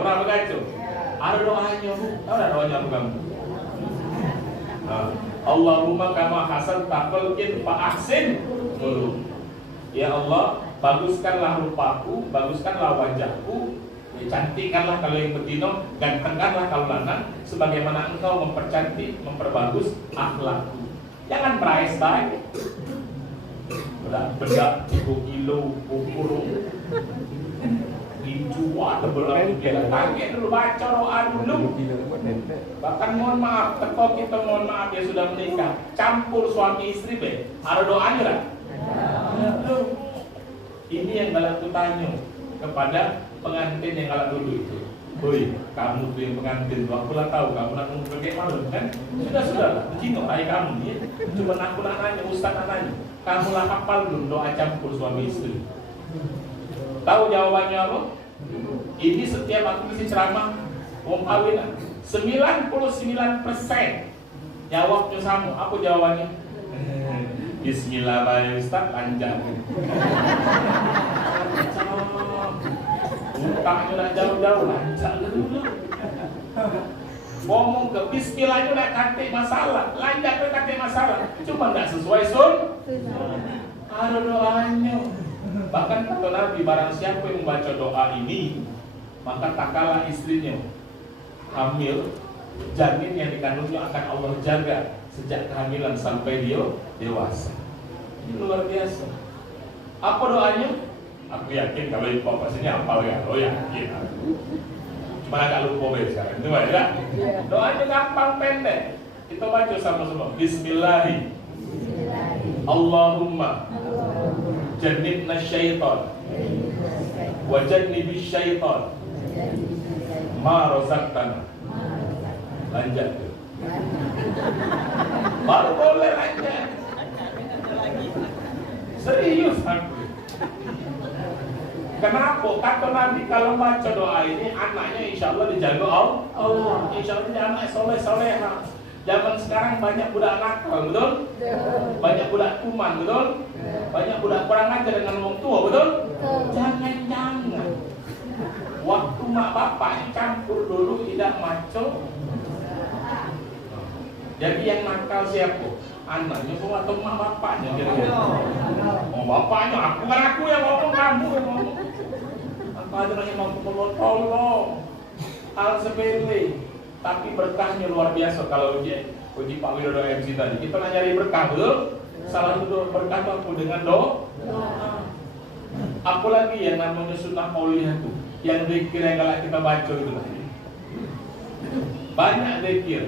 ada doanya, bu, ada doanya bu kamu. Allahumma kama hasan taqalkin fa ahsin dulu. Ya Allah, baguskanlah rupaku, baguskanlah wajahku, cantikkanlah kalau yang betina, gantengkanlah kalau lanang, sebagaimana engkau mempercantik, memperbagus akhlakku. Jangan berais baik. Bedak 3 kilo ukur. Dijual tebel pakai dulu, baca doa dulu. Bahkan mohon maaf, teko kita mohon maaf ya sudah menikah, campur suami istri be, ada doanya lah. Ini yang galak tanya kepada pengantin yang galak dulu itu. Hoi, kamu tuh yang pengantin, aku lah tahu kamu nak ngumpul kayak malu kan? Sudah, begini ayah kamu ya. Cuma aku nak nanya, Ustaz nak nanya, kamu lah hafal belum doa campur suami istri? Tahu jawabannya apa? Ini setiap aku isi ceramah mau kawinan 99% jawabnya sama. Apa jawabannya? Bismillah baik Ustaz, panjang. Utangnya udah jauh-jauh lancar dulu. Ngomong ke bismillahnya udah kate masalah, lanjut ke kate masalah. Cuma nggak sesuai sun. Ada doanya. Bahkan kata Nabi, barang siapa yang membaca doa ini, maka tak kalah istrinya hamil, janin yang dikandungnya akan Allah jaga sejak kehamilan sampai dia dewasa. Ini luar biasa. Apa doanya? Aku yakin kalau ibu bapak sini hafal ya, oh yakin. Cuma agak lupa sekarang, itu ya. Doanya gampang pendek. Kita baca sama-sama. Bismillahi. Allahumma jannibna syaitan wa jannibis syaitan ma razaqtana. Lanjut. Baru boleh lanjut. Serius aku. Kenapa? Kata Nabi kalau baca doa ini anaknya insya Allah dijaga Allah. Insya Allah dia anak soleh-soleha. Zaman sekarang banyak budak nakal, betul? Banyak budak kuman, betul? Banyak budak kurang ajar dengan orang tua, betul? Jangan-jangan waktu mak bapaknya campur dulu tidak maco. Jadi yang nakal siapa? Anaknya atau mak bapaknya kira-kira? Oh bapaknya, aku kan aku yang ngomong, kamu yang ngomong. Apa aja yang ngomong, tolong. Hal sepele, tapi berkahnya luar biasa kalau uji Pak Widodo MC tadi. Kita nggak nyari berkah, betul? Salah satu berkah aku dengan doa. Apalagi yang namanya sunnah mauliyah itu, yang zikir yang kalau kita baca itu tadi. Banyak zikir.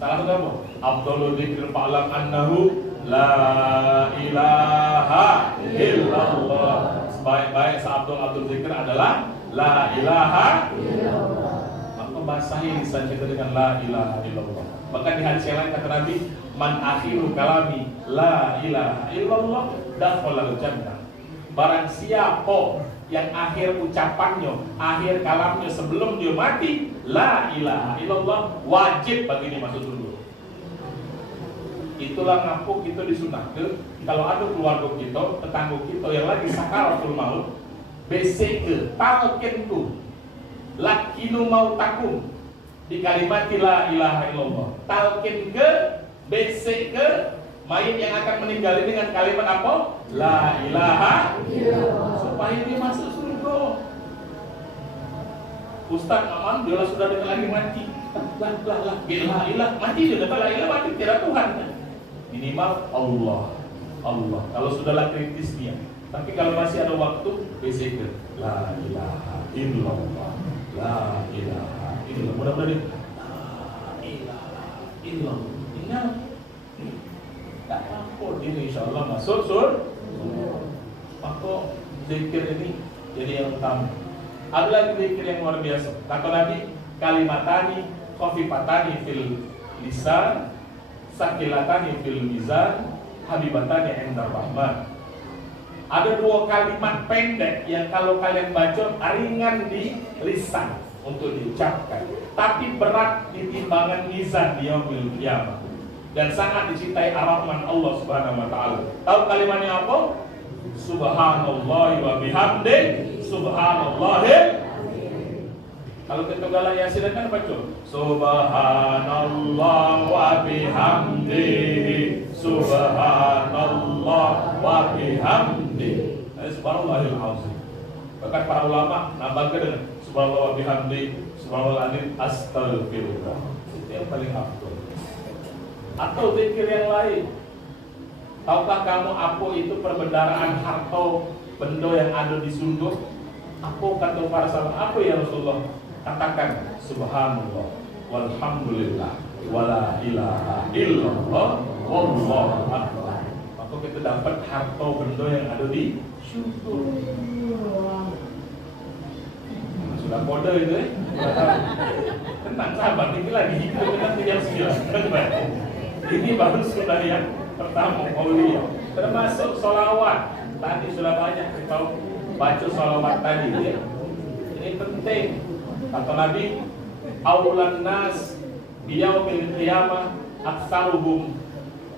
Salah satu apa? Abdulul dzikr fa'lam annahu la ilaha illallah. Sebaik-baik seabdul dzikr adalah la ilaha illallah. Maka basahi lisan kita dengan la ilaha illallah. Bahkan di hadis yang lain kata Nabi, man akhiru kalami la ilaha illallah dakhalal jannah. Barang siapa yang akhir ucapannya, akhir kalamnya sebelum dia mati, la ilaha illallah, wajib bagi dia masuk surga. Itulah ngapuk kita disunahkan. Kalau ada keluarga kita, tetangga kita yang lagi sakaratul maut, BCK, talqin tu, lakinu mautakum, di kalimat la ilaha illallah. Talqin ke, BCK, mayit yang akan meninggal ini dengan kalimat apa? La ilaha illallah, supaya dia masuk surga. Ustaz Aman, dia sudah dekat lagi mati. Lah, mati dia dekat la ilaha, mati tidak Tuhan. Minimal Allah. Kalau sudahlah kritisnya. Tapi kalau masih ada waktu, basic la ilaha illallah, la ilaha illallah. Mudah-mudahan la ilaha illallah. Ingat, tak apa ini insyaallah masuk surga. Maka zikir ini jadi yang utama. Ada lagi zikir yang luar biasa. Kata Nabi, kalimatani khafifatani fil lisan, sakilatani fil mizan, habibatani indar rahman. Ada dua kalimat pendek yang kalau kalian baca ringan di lisan untuk diucapkan, tapi berat di timbangan mizan di yaumil qiyamah, dan sangat dicintai Ar-Rahman Allah Subhanahu wa taala. Tahu kalimatnya apa? Subhanallah wa bihamdi, subhanallahil. Kalau kita galak Yasin kan baca Subhanallah wa bihamdihi, Subhanallah wa bihamdihi, subhanallahil azim. Bahkan para ulama nambahkan dengan Subhanallah wa bihamdihi, subhanallahil astagfirullah. Itu yang paling afdal. Atau zikir yang lain. Tahukah kamu apa itu perbendaharaan harta benda yang ada di surga? Apa kata para sahabat? Apa ya Rasulullah? Katakan subhanallah walhamdulillah wala ilaha illallah wallahu akbar. Maka kita dapat harta benda yang ada di surga. Sudah kode itu tenang sahabat, ini lagi kita nanti jam 9. Ini baru sudah yang pertama Aulia, termasuk sholawat. Tadi sudah banyak kita baca sholawat tadi ya. Ini penting. Kata Nabi, aulan nas biyaumil qiyamah aktsaruhum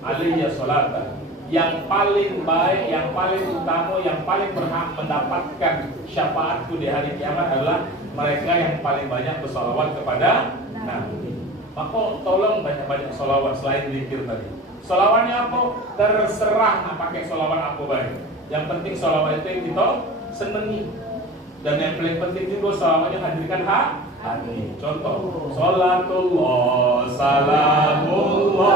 alayya sholatan. Yang paling baik, yang paling utama, yang paling berhak mendapatkan syafaatku di hari kiamat adalah mereka yang paling banyak bersolawat kepada Nabi. Maka tolong banyak-banyak solawat selain zikir tadi. Solawatnya apa? Terserah nak pakai solawat apa baik. Yang penting solawat itu yang kita senangi. Dan yang paling penting juga solawatnya hadirkan hati. Contoh, sholatullah salamullah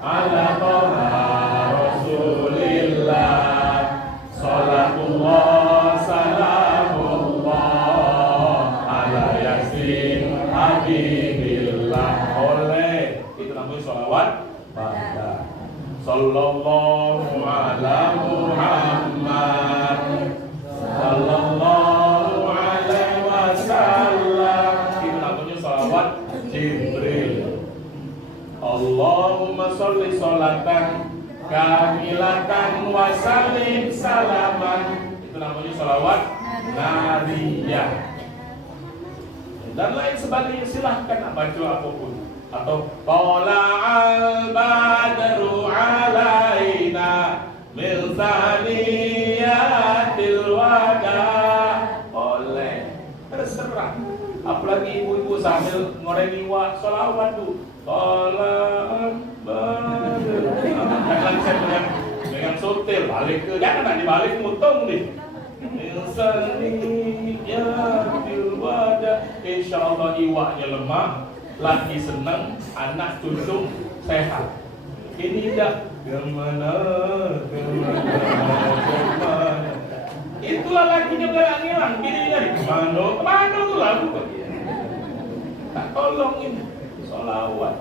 ala toha rasulillah, sholatullah salamullah ala yasin habibillah. Oleh itu namanya sholawat pada sallallahu ala Muhammad sallallahu alaihi wasallam. Itu namanya sholawat Jibril. Allahumma sholli sholatan kamilatan wa sallim salaman. Itu namanya sholawat nariyah. Dan lain sebagainya, silahkan baca apapun. Atau tala'al badru alaina min thaniyatil wada. Oleh terserah. Apalagi ibu-ibu sambil ngoreng iwak sholawat tuh. Tala'al badru. Jangan saya dengan sotel balik ke, jangan nak dibalik mutung nih. Min thaniyatil wada. Insyaallah iwaknya lemah, laki senang, anak cucu sehat. Ini dah kemana. Itulah lakinya bergerak ngilang. Kini dari kemana tuh lagu. Tak tolong ini sholawat.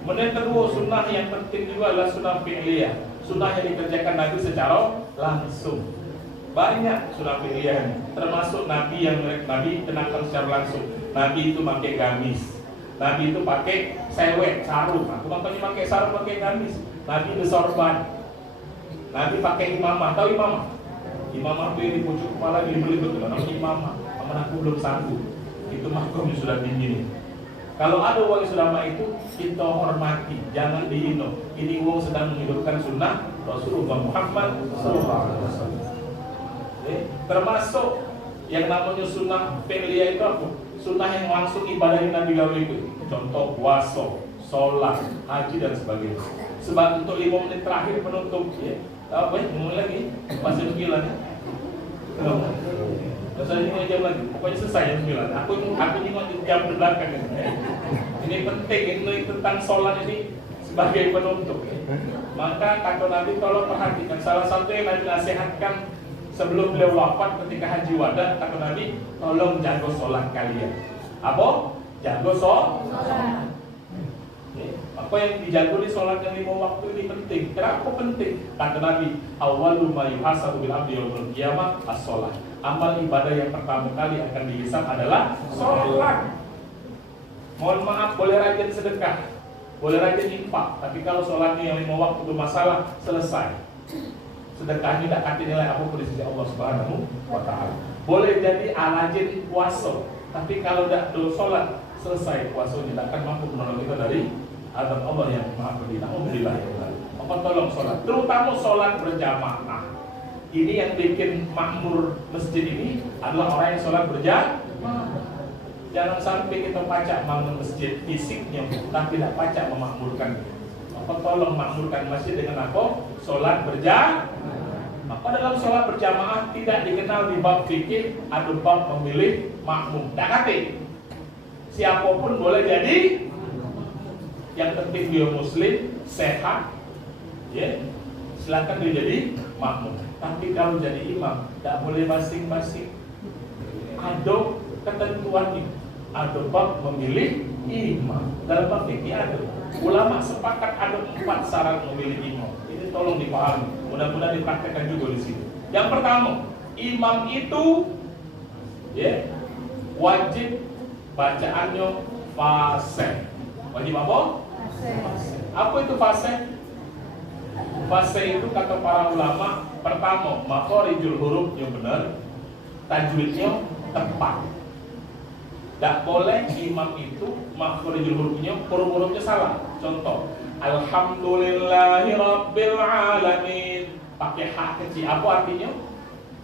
Kemudian kedua, sunnah yang penting juga adalah sunnah fi'liyah. Sunnah yang dikerjakan Nabi secara langsung. Banyak sunnah fi'liyah, termasuk Nabi yang Nabi kenakan secara langsung. Nabi itu pakai gamis. Nabi itu pakai sewek, sarung. Aku makanya pakai sarung, pakai gamis. Nabi itu sorban. Nabi pakai imamah. Tahu imamah? Imam aku yang di pucuk kepala dibeli betul, namanya imam. Aman aku belum sanggup. Itu makomnya sudah tinggi nih. Kalau ada orang sudah itu, kita hormati, jangan dihina. Ini wong sedang menghidupkan sunnah Rasulullah Muhammad SAW. Termasuk yang namanya sunnah fi'liyah itu apa? Sunnah yang langsung ibadahin Nabi Gawe itu. Contoh puasa, sholat, haji dan sebagainya. Sebab untuk 5 menit terakhir penutup, ya. Apa ya? Mulai lagi, masih 9 ya. Saya ini jam lagi, pokoknya selesai jam 9. Aku nengok jam di belakang ini. Ini penting, ini tentang sholat ini sebagai penutup. Maka kata Nabi tolong perhatikan. Salah satu yang Nabi nasihatkan sebelum beliau wafat ketika haji wada, kata Nabi tolong jaga sholat kalian. Apa? Jaga sholat. Apa yang dijaga di sholat yang 5 waktu ini penting. Kenapa penting? Kata Nabi, awwalu ma yuhasabu bil abdi yaumil qiyamah as-sholat. Amal ibadah yang pertama kali akan dihisab adalah sholat. Mohon maaf, boleh rajin sedekah, boleh rajin infak, tapi kalau sholatnya yang 5 waktu bermasalah, selesai. Sedekah ini tidak akan nilai apapun di sisi Allah Subhanahu wa Ta'ala. Boleh jadi rajin puasa, tapi kalau tidak sholat, selesai puasanya, tidak akan mampu menolong kita dari azab Allah yang maha pedih. Alhamdulillah ya Allah. Maka tolong sholat, terutama sholat berjamaah. Ini yang bikin makmur masjid ini adalah orang yang sholat berjamaah. Jangan sampai kita pacak bangun masjid fisiknya, tapi tidak pacak memakmurkan. Maka tolong makmurkan masjid dengan apa? Sholat berjamaah. Maka dalam sholat berjamaah tidak dikenal di bab fikih, ada bab memilih makmum. Tak kata siapapun boleh jadi. Yang penting dia muslim, sehat, ya, silakan dia jadi makmum. Tapi kalau jadi imam, tak boleh masing-masing. Ada ketentuan ini. Ada bab memilih imam. Dalam bab fikih ada. Ulama sepakat ada 4 syarat memilih imam. Ini tolong dipahami. Mudah-mudahan dipraktekkan juga di sini. Yang pertama, imam itu, ya, wajib bacaannya fasih. Wajib apa? Fasih. Apa itu fasih? Fasih itu kata para ulama, pertama, makharijul huruf yang benar, tajwidnya tepat. Tak boleh imam itu makharijul hurufnya, huruf-hurufnya salah. Contoh, alhamdulillahi rabbil alamin. Pakai hak kecil, apa artinya?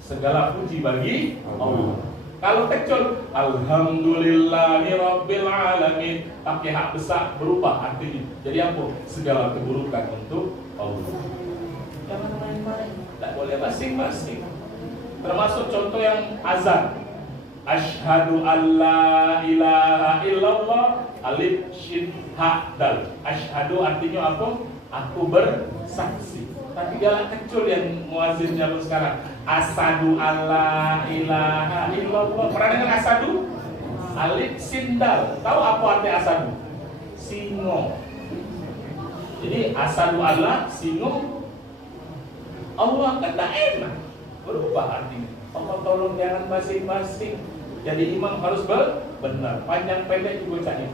Segala puji bagi Allah. Kalau kecil, alhamdulillahi rabbil alamin, pakai hak besar, berubah artinya. Jadi apa? Segala keburukan untuk Allah. Jangan main-main. Tak boleh masing-masing. Termasuk contoh yang azan. Asyhadu alla ilaha illallah, alif shin ha dal. Asyhadu artinya apa? Aku bersaksi. Tapi galak kecil yang muazzinnya sekarang. Asadu alla ilaha illallah. Pernah dengar asadu? Alif sindal. Tahu apa arti asadu? Singo. Jadi asadu Allah singo. Allah kata enak. Berubah artinya. Allah tolong jangan masing-masing. Jadi imam harus benar. Panjang pendek juga caknya.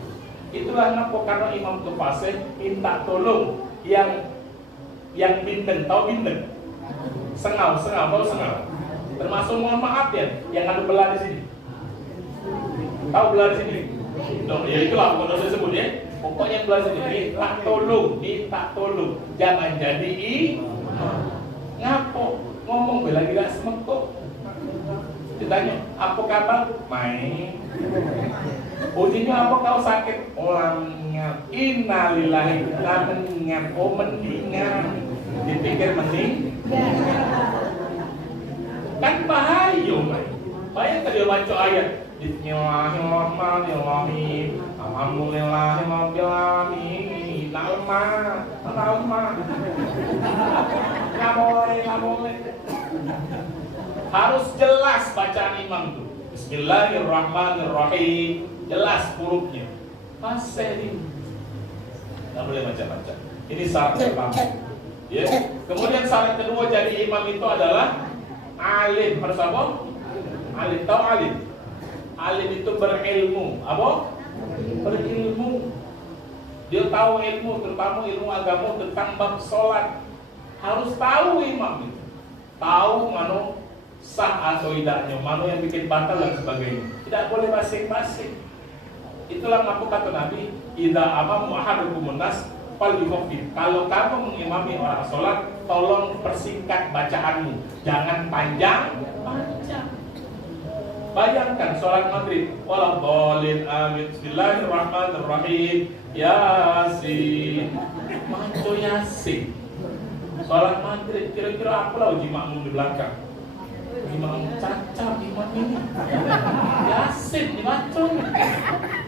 Itulah kenapa karena imam itu fasih minta tolong yang bintang. Tahu bintang? Sengau, tahu sengau. Termasuk mohon maaf ya, yang ada belah di sini. Tahu belah di sini? Tuh, ya itulah pokoknya saya sebut ya. Pokoknya belah sini, minta tolong. Jangan jadi ngapo ngomong bela gila semekuk. Ditanya, apa kabar? Main. Ujinya apa kau sakit? Orangnya innalillahi mendingan. Oh mendingan. Dipikir mending. Kan bahaya, bayang tadi baca ayat. Bismillahirrahmanirrahim. Alhamdulillahirrahmanirrahim. Nalma. Nggak boleh. Harus jelas bacaan imam tuh. Bismillahirrahmanirrahim. Jelas hurufnya. Fasih ini. Nggak boleh macam-macam. Ini syarat pertama. Ya. Kemudian syarat kedua jadi imam itu adalah alim. Harus apa? Alim. Tahu alim? Alim itu berilmu. Apa? Berilmu. Dia tahu ilmu, terutama ilmu agama tentang bab sholat. Harus tahu imam itu. Tahu mana sah atau tidaknya, mana yang bikin batal dan sebagainya. Tidak boleh basing-basing. Itulah maka kata Nabi, idza amamu ahadukum nas falyukhafif. Kalau kamu mengimami orang sholat, tolong persingkat bacaanmu, jangan panjang. Bayangkan sholat maghrib, waladhdallin amin, bismillahirrahmanirrahim, yasin, maco yasin. Sholat maghrib, kira-kira apa lah uji makmum di belakang? Imam cacat, imam ini yasin dibaca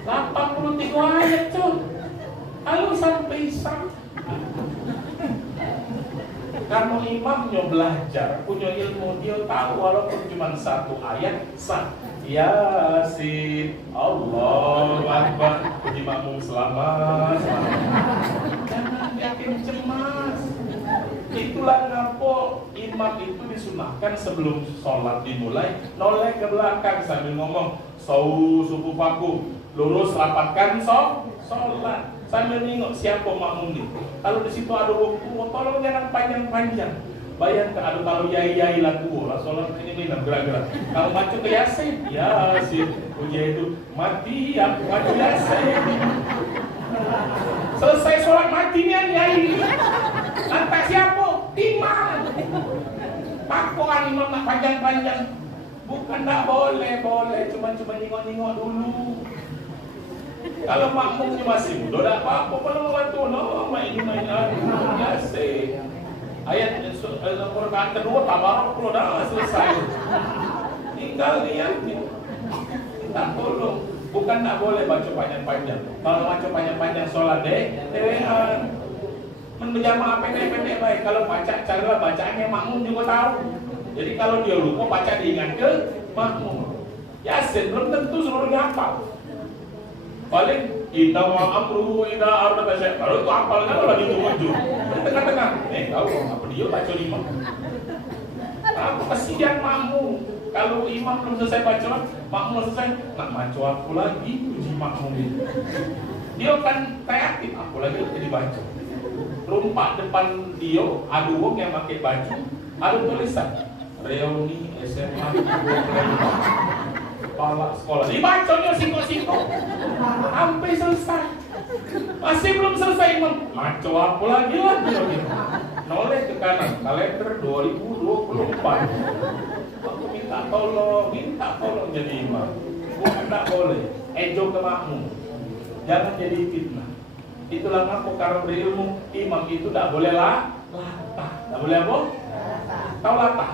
83 ayat cuy. Kalau sampai karena imamnya belajar, punya ilmu, dia tahu walaupun cuma satu ayat sah. Yasin, Allahu Akbar, puji makmum selamat. Jangan yakin cemas. Itulah ngapa imam itu disunahkan sebelum sholat dimulai noleh ke belakang sambil ngomong subuh paku, lurus rapatkan sholat, sambil nengok siapa makmum ini. Kalau di situ ada wong tolong jangan panjang-panjang. Bayangkan ada kalau yai lah tua, sholat ini minum gerak-gerak. Kalau macam ke yasin, puji itu mati yasin. Selesai sholat matinya yai. Lantas siapa? Imam. Pakuan imam nak panjang-panjang. Bukan tak boleh, cuma nengok-nengok dulu. Kalau makmumnya masih muda, tak apa-apa kalau bantu. No, main yasin. Ayat Al-Quran kedua tabarak kalau dah selesai. Tinggal niat. Tak tolong. Bukan tak boleh baca panjang-panjang. Kalau baca panjang-panjang sholat dewean. Menjamaah pendek-pendek baik. Kalau baca, carilah bacaannya makmum juga tahu. Jadi kalau dia lupa baca diingat ke makmum. Yasin belum tentu seluruhnya hafal. Paling kita mau amruhu ida arba tasya. Kalau itu hafal kan lagi tujuh. Tengah-tengah. Tahu apa dia baca lima. Aku kasihan makmum. Kalau imam belum selesai baca, makmum selesai, nak baca aku lagi uji makmum itu. Dia kan kreatif, aku lagi jadi baca. Rumpak depan dia, ada wong yang pakai baju, ada tulisan reuni SMA kepala sekolah. Dibacanya singkong-singkong sampai selesai. Masih belum selesai imam. Maco apa lagi lah dia gitu. Noleh ke kanan, kalender 2024. Aku minta tolong jadi imam. Bukan tak boleh. Ejo ke makmum. Jangan jadi fitnah. Itulah ngaku karena berilmu imam itu tak boleh latah. Tak boleh apa? Tahu latah?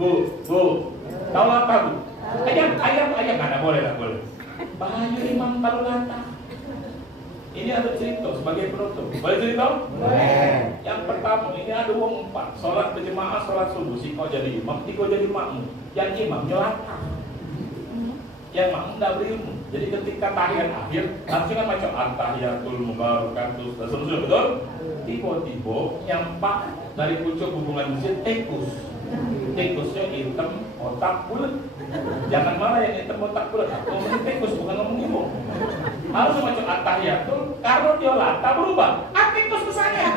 Bu. Tahu latah bu? Ayam nggak boleh. Bahaya imam kalau latah. Ini ada cerita sebagai penutup. Boleh cerita? Boleh. Yang pertama ini ada wong 4 sholat berjemaah sholat subuh. Si kau jadi imam, si kau jadi makmum. Yang imam latah. Yang makmum tidak berilmu. Jadi ketika tahiyat akhir, langsung kan macam at-tahiyatul mubarakatus dan seterusnya, betul? Tiba-tiba yang pak dari pucuk hubungan masjid tikusnya hitam otak bulat. Jangan marah yang hitam otak bulat. Ngomongin tikus bukan ngomong ibu. Harus macam at-tahiyatul, karena dia latah berubah. Tikus kesannya.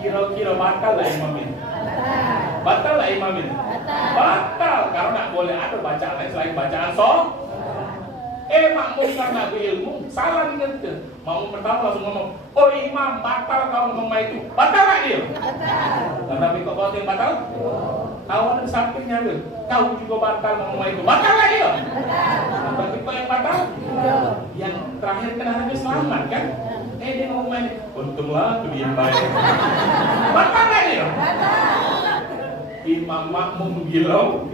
Kira-kira batal lah imam ini. Batal karena tak boleh ada bacaan lain selain bacaan makmum karena berilmu salah ingatkan. Makmum pertama langsung ngomong, oh imam batal kau ngomong itu. Batal tak dia? Karena kau batal yang batal? Kawan di sampingnya dia, kau juga batal ngomong itu. Batal tak dia? Tapi kau yang batal? Yang terakhir kena Nabi selamat kan? Dia ngomong untunglah tu dia baik. Batal tak dia? Imam makmum gilau.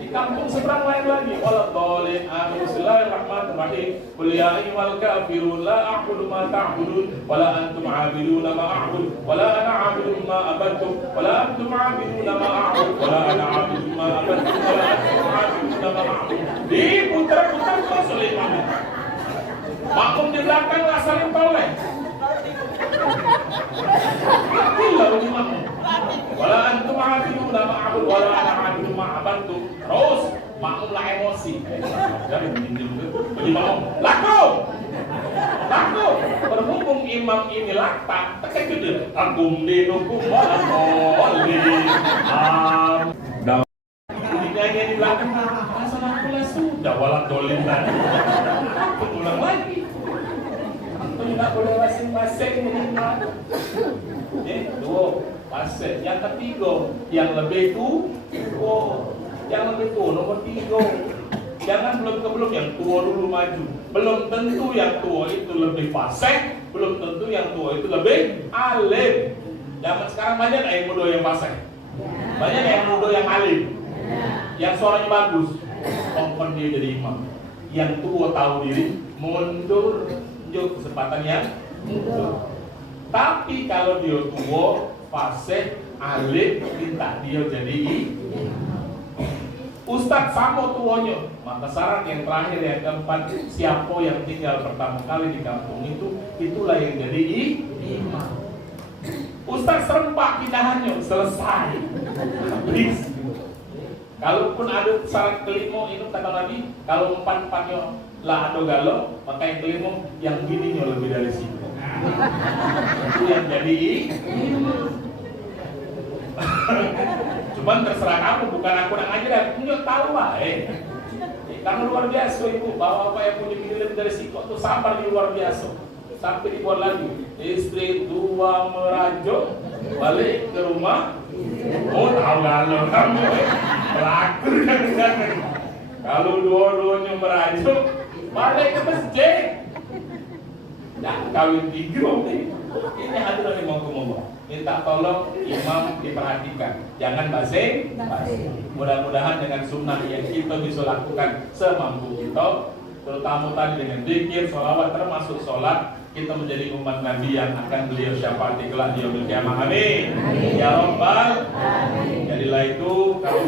Di kampung seberang lain lagi. Waladhdallin amin. Bismillahirrahmanirrahim. Qul ya ayyuhal kafirun la a'budu ma ta'budun wa la antum 'abiduna ma a'budu wa la ana 'abidun ma abadtum wa la antum 'abiduna ma a'budu wa la ana 'abidun ma abadtum wa la antum 'abiduna ma a'budu. Diputar-putar terus oleh imam. Makmum di belakang lah saling toleh. Itulah imam. Wala antum 'abiduna ma a'budu wa la ana 'abidun ma abadtum. Terus makmumlah emosi. Jadi makmum laku. Berhubung imam ini lata, tak gede. Akum dinukum walakoli. Dah. Nyanyi di belakang. Asal aku lah sudah walakoli tadi. Aku ulang lagi. Aku nggak boleh masing-masing imam. Dua pasir. Yang ketiga, yang lebih tua. Yang lebih tua nomor 3. Jangan belum yang tua dulu maju. Belum tentu yang tua itu lebih fasih, belum tentu yang tua itu lebih alim. Zaman sekarang banyak yang muda yang fasih, banyak yang muda yang alim, yang suaranya bagus. Kompon dia jadi imam. Yang tua tahu diri, mundur, tunjuk kesempatan yang mundur. Tapi kalau dia tua, fasih, alim, minta dia jadi Ustadz sama tuanya. Maka syarat yang terakhir yang keempat, siapa yang tinggal pertama kali di kampung itu, itulah yang jadi imam. Ustadz serempak pindahannya, selesai. Habis. Kalaupun ada syarat kelima itu kata Nabi, kalau empat-empatnya lah ada galau, maka yang kelima yang gininya lebih dari situ. Itu yang jadi imam. Cuman terserah kamu, bukan aku yang ngajarin. Punya tahu lah, kamu luar biasa ibu, bawa apa yang punya gini lebih dari sikot tuh sabar di luar biasa. Sampai dibuat lagi, istri tua merajuk, balik ke rumah. Oh tahu galau kamu, pelaku kan. Kalau dua-duanya merajuk, balik ke masjid. Jangan kawin tiga nih. Ini hadirin yang mau ngomong. Minta tolong imam diperhatikan, jangan basi. Mudah-mudahan dengan sunnah yang kita bisa lakukan semampu kita, terutama tadi dengan zikir, sholawat, termasuk sholat, kita menjadi umat Nabi yang akan beliau syafaati kelak di yaumil qiyamah. Amin. Ya Rabbal. Amin. Jadilah itu kalau